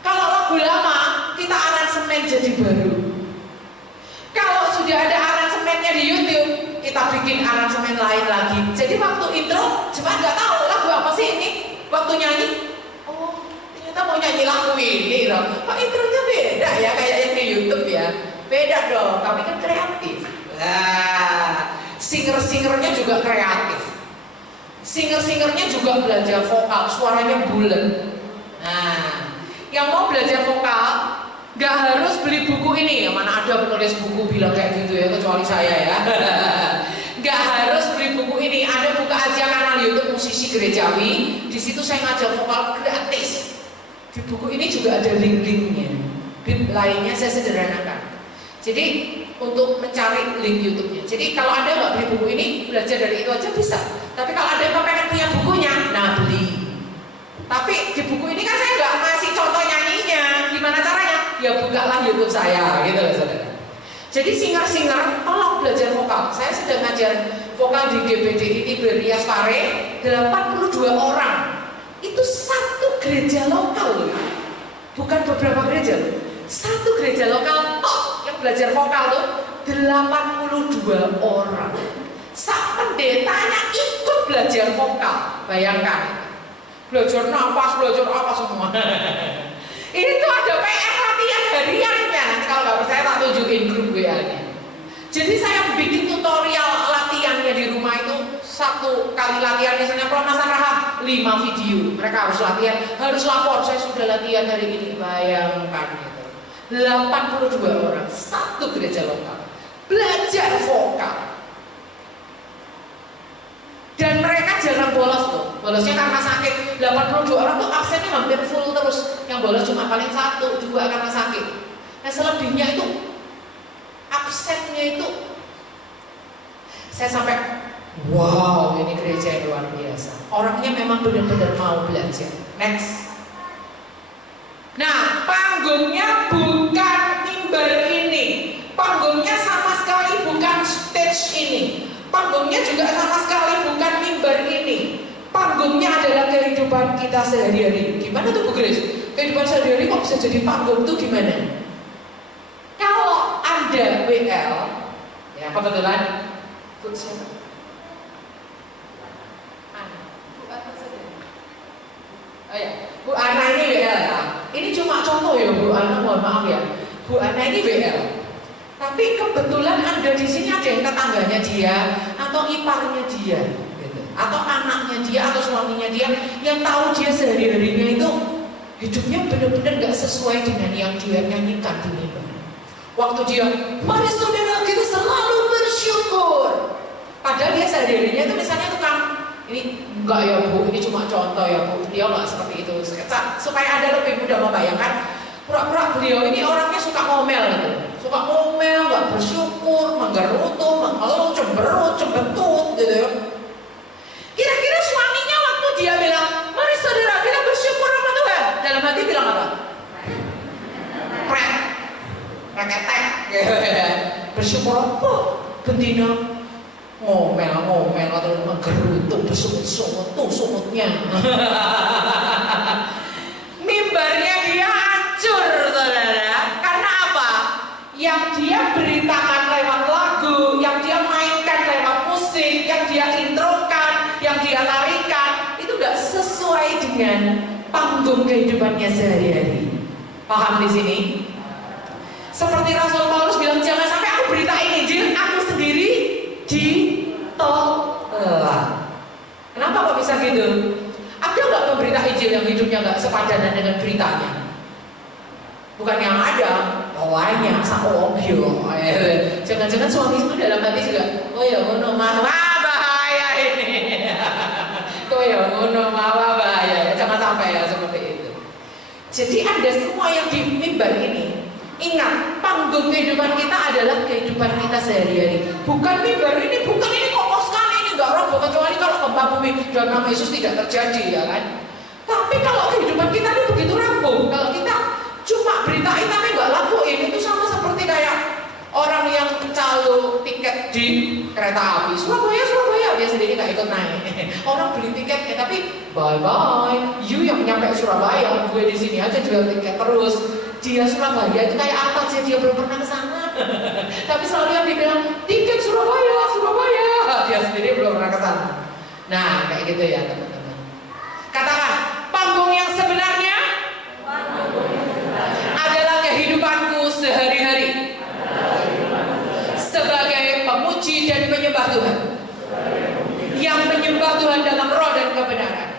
Kalau lagu lama, kita aransemen jadi baru. Kalau sudah ada aransemennya di YouTube, kita bikin aransemen lain lagi. Jadi waktu intro, cuma nggak tahu lagu apa sih ini. Waktu nyanyi, oh ternyata mau nyanyi lagu ini loh. Kok intronya beda ya kayak yang di YouTube ya? Beda dong, kami kan kreatif. Nah, singer-singernya juga kreatif. Singer-singernya juga belajar vokal, suaranya bulat. Nah, yang mau belajar vokal nggak harus beli buku ini. Mana ada penulis buku bilang kayak gitu ya, kecuali saya ya. Nggak harus beli buku ini. Ada buka aja kanal YouTube musisi gerejawi. Di situ saya ngajar vokal gratis. Di buku ini juga ada link-linknya. Bit lainnya saya sederhanakan. Jadi untuk mencari link YouTube-nya. Jadi kalau Anda nggak beli buku ini, belajar dari itu aja bisa. Tapi kalau Anda pengen punya bukunya, nah beli. Tapi di buku ini kan saya nggak ngasih contoh nyanyinya. Gimana caranya? Ya bukalah YouTube saya, gitu loh saudara. Jadi singer-singer, tolong belajar vokal. Saya sedang ngajar vokal di GBDI Iberia Spare, 82 orang. Itu satu gereja lokal loh. Bukan beberapa gereja loh. Satu gereja lokal top yang belajar vokal tuh 82 orang. Sang pendetanya ikut belajar vokal. Bayangkan. Belajar nafas, belajar apa semua. Itu ada PR latihan hariannya. Nanti kalau nggak percaya tak tunjukin grup WA-nya. Jadi saya bikin tutorial latihannya di rumah itu. Satu kali latihan misalnya pelemasan rahang 5 video. Mereka harus latihan, harus lapor. Saya sudah latihan hari ini. Bayangkan gitu. 82 orang, satu gereja lokal belajar vokal. Dan mereka jarang bolos tuh. Bolosnya karena sakit. 82 orang tuh absennya hampir full terus. Yang bolos cuma paling 1 juga karena sakit. Nah selebihnya itu absennya itu saya sampai wow, ini gereja yang luar biasa. Orangnya memang benar-benar mau belajar. Next. Nah, panggungnya bukan mimbar ini. Panggungnya sama sekali bukan stage ini. Panggungnya juga sama sekali bukan mimbar ini. Panggungnya adalah kehidupan kita sehari-hari. Gimana tuh Bu Grace? Kehidupan sehari-hari kok bisa jadi panggung tuh gimana? Kalau Anda WL, ya kebetulan Bu siapa? Oh ya, Bu Ana ini WL ya. Ini cuma contoh ya Bu Ana, mohon maaf ya. Bu Ana ini WL. Tapi kebetulan Anda di sini ada yang tetangganya dia atau iparnya dia, gitu. Atau anaknya dia atau suaminya dia yang tahu dia sehari-harinya itu hidupnya benar-benar gak sesuai dengan yang dia nyanyikan di mimbar. Waktu dia, mari saudara kita selalu bersyukur. Padahal dia sehari-harinya itu misalnya tukang. Ini enggak ya Bu, ini cuma contoh ya Bu. Dia enggak seperti itu. Supaya Anda lebih mudah membayangkan, pura-pura beliau ini orangnya suka ngomel gitu. Suka ngomel, enggak bersyukur, menggerutu, mengeluh, cemberut, cembetut gitu. Kira-kira suaminya waktu dia bilang, mari saudara kita bersyukur sama Tuhan, dalam hati bilang apa? Reketek gitu ya. Bersyukur apa? Bendina ngomel atau menggerutu, bersungut-sungut tuh sumutnya. Mimbarnya dia hancur saudara. Karena apa? Yang dia beritakan lewat lagu, yang dia mainkan lewat musik, yang dia introkan, yang dia tarikan, itu gak sesuai dengan panggung kehidupannya sehari-hari. Paham di sini? Seperti Rasul Paulus bilang, jangan sampai aku beritain Injil, aku sendiri ditolak. Kenapa kok bisa gitu? Ada nggak pemberita Injil yang hidupnya nggak sepadanan dengan beritanya? Bukan yang ada, bawahnya saobyo. Jangan-jangan suami itu dalam hati juga, oh ya ngono mah bahaya ini. Oh ya ngono mah bahaya. Jangan sampai ya seperti itu. Jadi Anda semua yang di mimbar ini, ingat, panggung kehidupan kita adalah kehidupan kita sehari-hari. Bukan mimbar ini, bukan ini kokoh sekali, ini nggak roboh kecuali kalau gempa bumi dan nama Yesus tidak terjadi, ya kan? Tapi kalau kehidupan kita ini begitu rapuh, kalau kita cuma beritain tapi nggak lakuin, itu sama seperti kayak orang yang calo tiket di kereta api Surabaya, dia sendiri nggak ikut naik. Orang beli tiketnya tapi bye bye, you yang nyampe Surabaya, gue di sini aja jual tiket terus. Dia Surabaya itu kayak apa sih, dia belum pernah ke sana. Tapi selalu yang dibilang tiket Surabaya, dia sendiri belum pernah ke sana. Nah kayak gitu ya teman-teman. Katakan, panggung yang sebenarnya adalah kehidupanku sehari-hari sebagai pemuji dan penyembah Tuhan, yang menyembah Tuhan dalam roh dan kebenaran.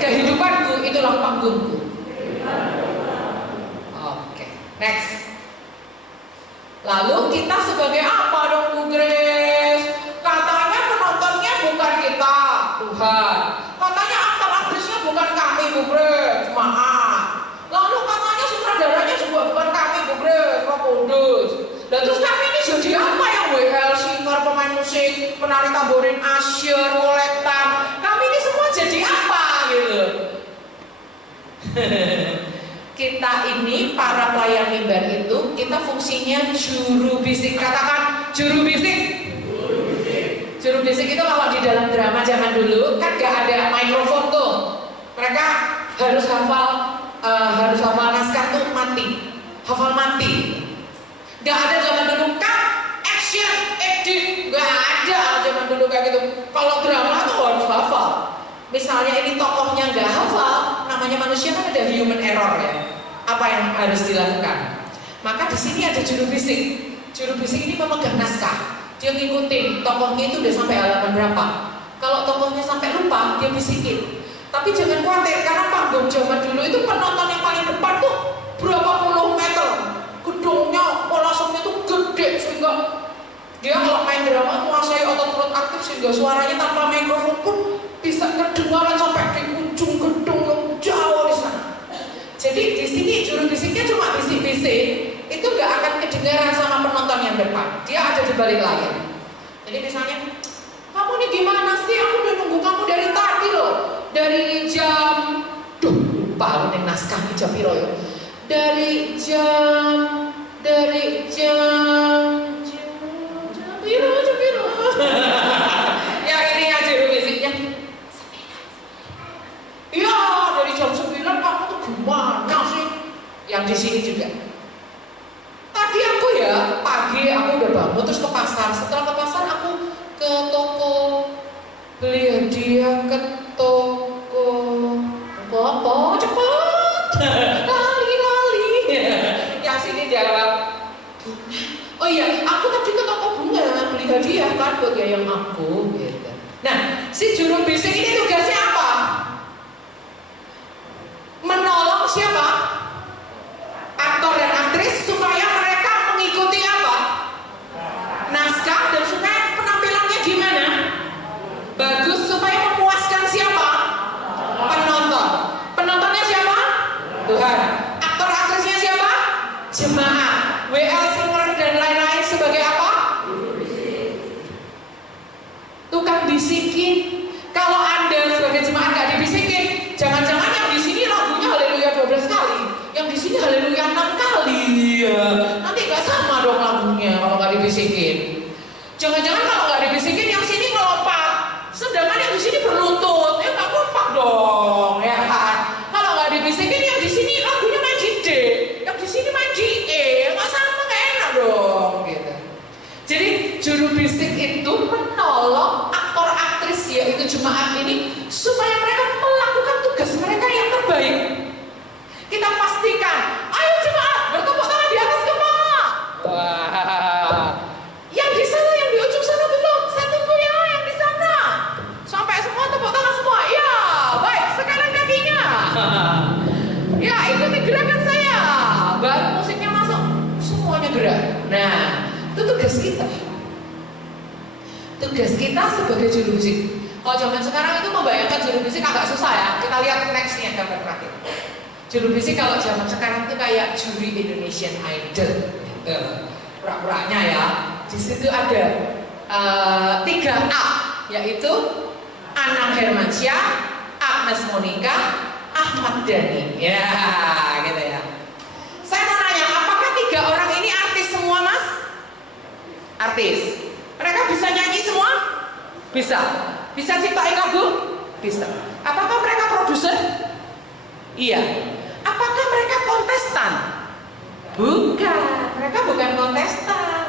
Kehidupanku itulah panggungku. Oke, next. Lalu kita sebagai apa dong Bu Grace? Katanya penontonnya bukan kita, Tuhan. Katanya aktor-aktrisnya bukan kami Bu Grace, maaf. Lalu katanya sutradaranya juga bukan kami Bu Grace, Roh Kudus. Dan terus kami ini jadi apa yang WL, singer, pemain musik, penari tamborin, usher, kolektan. Kami ini semua jadi apa gitu. Kita ini para pelayan mimbar itu, kita fungsinya juru bisik. Katakan juru bisik. Juru bisik itu kalau di dalam drama zaman dulu kan gak ada mikrofon tuh. Mereka harus hafal naskah tuh mati, hafal mati. Gak ada zaman dulu kan action, edit, gak ada zaman dulu kayak gitu. Kalau drama tuh harus hafal. Misalnya ini tokohnya gak hafal, namanya manusia kan ada human error ya. Apa yang harus dilakukan? Maka di sini ada juru bisik. Juru bisik ini memegang naskah. Dia ngikutin tokohnya itu udah sampai halaman berapa. Kalau tokohnya sampai lupa, dia bisikin. Tapi jangan khawatir, karena panggung zaman dulu itu penonton yang paling depan tuh berapa puluh meter. Gedungnya, kolasumnya tuh gede sehingga dia kalau main drama menguasai otot perut aktif sehingga suaranya tanpa mikrofon pun bisa kedengaran sampai di ujung gedung yang jauh di sana. Jadi di sini juru bisiknya cuma bisik-bisik, itu gak akan kedengaran sama penonton yang depan. Dia ada di balik layar. Jadi misalnya, kamu nih gimana sih? Aku udah nunggu kamu dari tadi loh. Dari jam, lupa aku nih naskah jam piro ya. Dari jam piro. Ya ini ya juru bisiknya. Iya, dari jam 9 kamu tuh gimana sih? Yang di sini juga. Tadi aku ya, pagi aku udah bangun terus ke pasar. Setelah ke pasar aku ke toko beli hadiah ke toko apa? Cepet, lali. Yang sini jawab, oh iya, aku tadi ke toko bunga beli hadiah kan buat yang aku. Gitu. Nah, si juru bisik ini tugasnya apa? Menolong siapa? Aktor dan aktris supaya mereka mengikuti apa? Naskah, dan supaya penampilannya gimana? Bagus, supaya memuaskan siapa? Penonton. Penontonnya siapa? Tuhan. Aktor aktrisnya siapa? Jemaat. WL singer dan lain-lain sebagai apa? Tukang bisikin. Kalau Anda sebagai jemaat gak dibisikin, jangan-jangan yang di sini lagunya haleluya 12 kali, yang di sini haleluya 6 kali. Ya. Nanti gak sama dong lagunya kalau gak dibisikin. Jangan-jangan kalau gak dibisikin yang sini ngelompat, sedangkan yang di sini berlutut, ya gak kompak dong, ya kan? Kalau gak dibisikin yang di sini lagunya main di D, yang di sini main di E, gak sama, gak enak dong, gitu. Jadi juru bisik itu menolong aktor aktris yaitu jemaat ini supaya mereka melakukan tugas mereka yang terbaik. Kita pastikan, ayo jemaat bertepuk tangan di atas kepala. Wah, yang di sana, yang di ujung sana belum, saya tunggu ya yang di sana. Sampai semua tepuk tangan semua. Ya, baik, sekarang kakinya. Ya, ikuti gerakan saya. Baru musiknya masuk, semuanya gerak. Nah, itu tugas kita. Tugas kita sebagai juru bisik. Kalau zaman sekarang itu membayangkan juru bisik agak susah ya. Kita lihat nextnya gambar terakhir. Juru bisik kalau zaman sekarang itu kayak juri Indonesian Idol. Pura-puranya ya. Di situ ada 3A, yaitu Anang Hermansyah, Agnes Monica, Ahmad Dhani. Ya, gitu ya. tiga orang ini artis semua, Mas? Artis. Mereka bisa nyanyi semua? Bisa. Bisa ciptain lagu? Bisa. Apakah mereka produser? Iya. Apakah mereka kontestan? Bukan. Mereka bukan kontestan.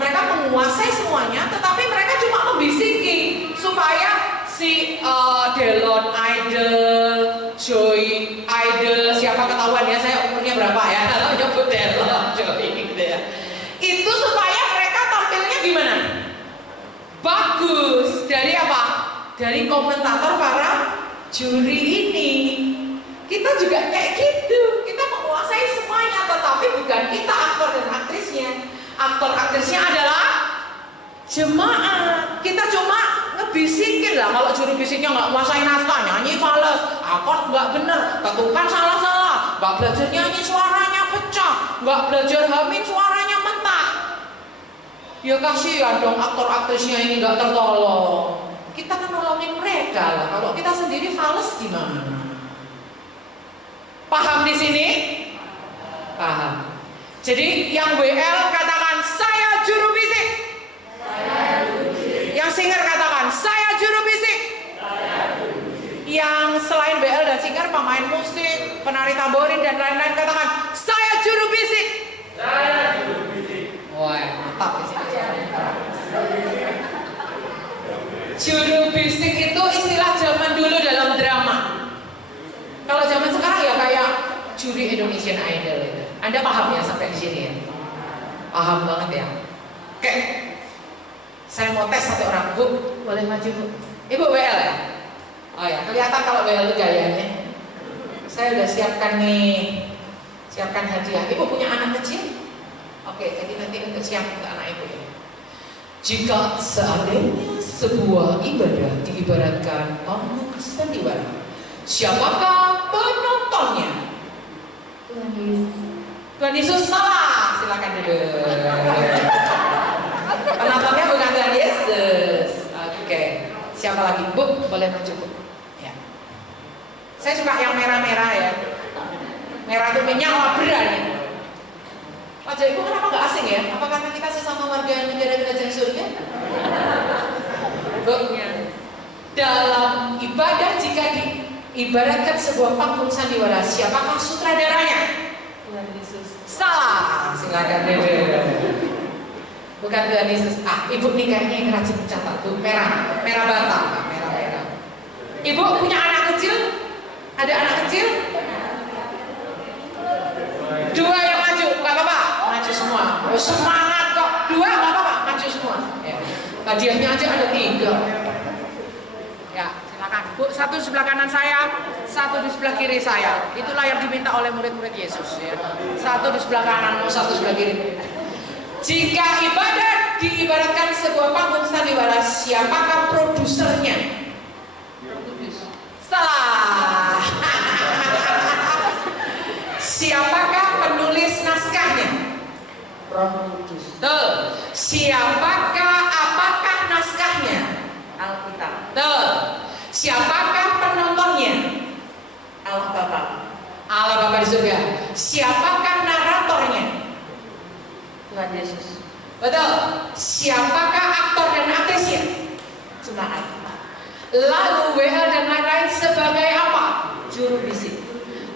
Mereka menguasai semuanya, tetapi mereka cuma membisiki supaya si Delon Idol, Joy Idol, siapa ketahuan ya, saya umurnya berapa ya kalau nyebut Delon, Joy gitu ya. Itu supaya mereka tampilnya gimana? Bagus. Dari apa? Dari komentator para juri ini. Kita juga kayak gitu. Kita menguasai semuanya, tetapi bukan kita aktor dan aktrisnya. Aktor aktrisnya adalah jemaat. Kita cuma ngebisikin lah. Kalau juru bisiknya nggak menguasai naskah, nyanyi fals, akord nggak bener, ketukan salah-salah, nggak belajar nyanyi suaranya pecah, nggak belajar hamid suaranya mentah. Ya kasihan dong aktor aktrisnya ini nggak tertolong. Kita kan nolongin mereka lah. Kalau kita sendiri fals gimana? Paham di sini? Paham. Jadi yang WL katakan saya juru bisik. Yang singer katakan saya juru bisik. Yang selain WL dan singer, pemain musik, penari tamborin dan lain-lain katakan saya juru bisik. Saya juru bisik. Wah, mantap di sini. Juru bisik itu istilah zaman dulu dalam drama. Kalau zaman sekarang ya kayak juri Indonesian Idol itu. Anda paham ya sampai di sini ya? Paham banget ya? Oke. Saya mau tes satu orang, Bu. Boleh maju, Bu? Ibu WL ya? Oh ya, kelihatan kalau WL itu gayanya. Saya udah siapkan nih. Siapkan hadiah. Ibu punya anak kecil? Oke, jadi nanti untuk siap untuk anak ibu ya. Jika seandainya sebuah ibadah diibaratkan panggung sandiwara, siapakah penontonnya? Tuhan Yesus. Tuhan Yesus salah, silakan duduk. Penontonnya bukan Tuhan Yesus. Oke, siapa lagi? Bu, boleh maju, Bu. Ya. Saya suka yang merah-merah ya. Merah itu menyala berani. Wajah ibu kenapa nggak asing ya? Apa karena kita sesama warga negara kerajaan surga? Bu, dalam ibadah jika diibaratkan sebuah panggung sandiwara, siapakah sutradaranya? Tuhan Yesus. Salah, silakan duduk. Bukan Tuhan Yesus. Ibu nih kayaknya yang rajin mencatat tuh merah bata, merah. Ibu punya anak kecil? Ada anak kecil? Dua yang maju, nggak apa-apa, maju semua. Oh, semangat kok. Dua nggak apa-apa, maju semua. Ya. Hadiahnya aja ada 3. Ya, silakan. Bu, satu di sebelah kanan saya, satu di sebelah kiri saya. Itulah yang diminta oleh murid-murid Yesus. Ya. Satu di sebelah kanan, satu di sebelah kiri. Jika ibadah diibaratkan sebuah panggung sandiwara, siapakah produsernya? Salah. Siapakah penulis naskahnya? Produser. Apakah naskahnya? Alkitab. Siapakah penontonnya? Allah Bapa. Allah Bapa di surga. Siapakah naratornya? Tuhan Yesus. Betul. Siapakah aktor dan aktrisnya? Jemaat. Lalu WL dan lain-lain sebagai apa? Juru bisik.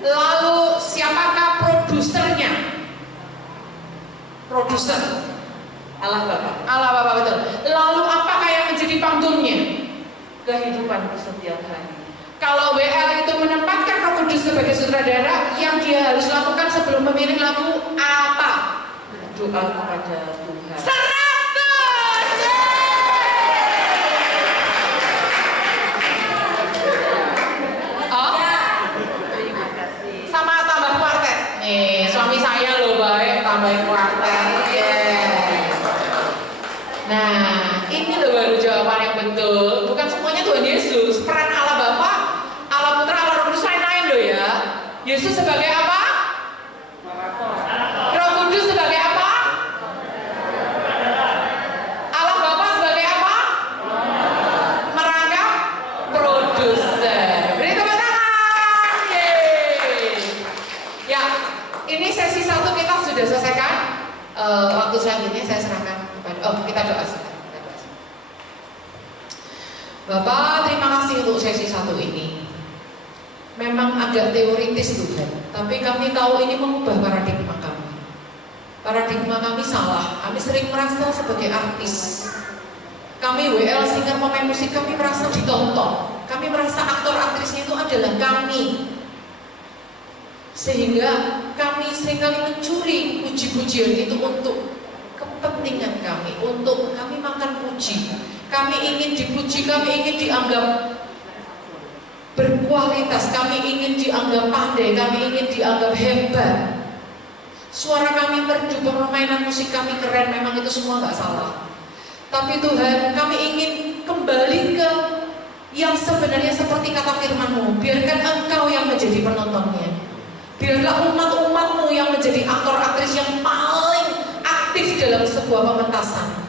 Lalu siapakah produsernya? Produser. Allah Bapa. Allah Bapa, betul. Lalu apakah yang menjadi panggungnya? Kehidupan setiap hari. Kalau WL itu menempatkan Roh Kudus sebagai sutradara, yang dia harus lakukan sebelum memilih lagu apa? Doa kepada Tuhan. 100. Oh? Terima kasih. Sama tambah kuartet. Nih, suami saya loh baik tambahin kuartet. Nah, ini loh baru jawaban yang betul. Bukan semuanya Tuhan Yesus. Peran Allah Bapa, Allah Putra, Allah Roh Kudus lain-lain loh ya. Yesus sebagai apa? Roh Kudus sebagai apa? Allah Bapa sebagai apa? Merangkap produser. Beri tepuk tangan. Yeay. Ya, ini sesi 1 kita sudah selesaikan. doa singkat. Bapak, terima kasih untuk sesi 1 ini. Memang agak teoritis Tuhan, tapi kami tahu ini mengubah paradigma kami. Paradigma kami salah. Kami sering merasa sebagai artis. Kami WL singer pemain musik, kami merasa ditonton. Kami merasa aktor aktrisnya itu adalah kami. Sehingga kami seringkali mencuri puji-pujian itu untuk kepentingan kami, untuk kami makan puji. Kami ingin dipuji, kami ingin dianggap berkualitas, kami ingin dianggap pandai, kami ingin dianggap hebat. Suara kami merdu, permainan musik kami keren, memang itu semua nggak salah. Tapi Tuhan, kami ingin kembali ke yang sebenarnya seperti kata firman-Mu. Biarkan Engkau yang menjadi penontonnya. Biarlah umat-umat-Mu yang menjadi aktor-aktris yang paling aktif dalam sebuah pementasan.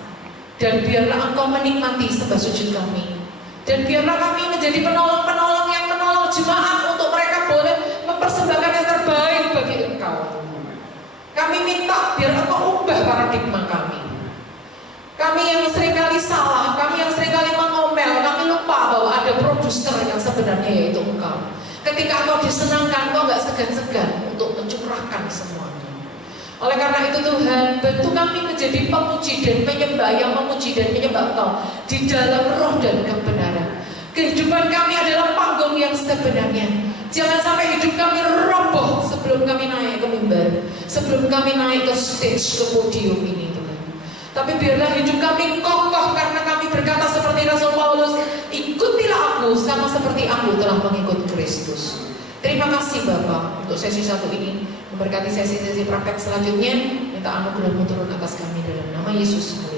Dan biarlah Engkau menikmati sembah sujud kami. Dan biarlah kami menjadi penolong-penolong yang menolong jemaat untuk mereka boleh mempersembahkan yang terbaik bagi Engkau. Kami minta biar Engkau ubah paradigma kami. Kami yang seringkali salah, kami yang seringkali mengomel, kami lupa bahwa ada produser yang sebenarnya yaitu Engkau. Ketika Engkau disenangkan, Engkau gak segan-segan untuk mencurahkan semuanya. Oleh karena itu Tuhan, bantu kami menjadi pemuji dan penyembah yang memuji dan menyembah Engkau di dalam roh dan kebenaran. Kehidupan kami adalah panggung yang sebenarnya. Jangan sampai hidup kami roboh sebelum kami naik ke mimbar, sebelum kami naik ke stage, ke podium ini Tuhan. Tapi biarlah hidup kami kokoh karena kami berkata seperti Rasul Paulus, ikutilah aku sama seperti aku telah mengikut Kristus. Terima kasih Bapak untuk sesi 1 ini. Memberkati sesi-sesi praktek selanjutnya. Minta anugerah-Mu turun atas kami dalam nama Yesus.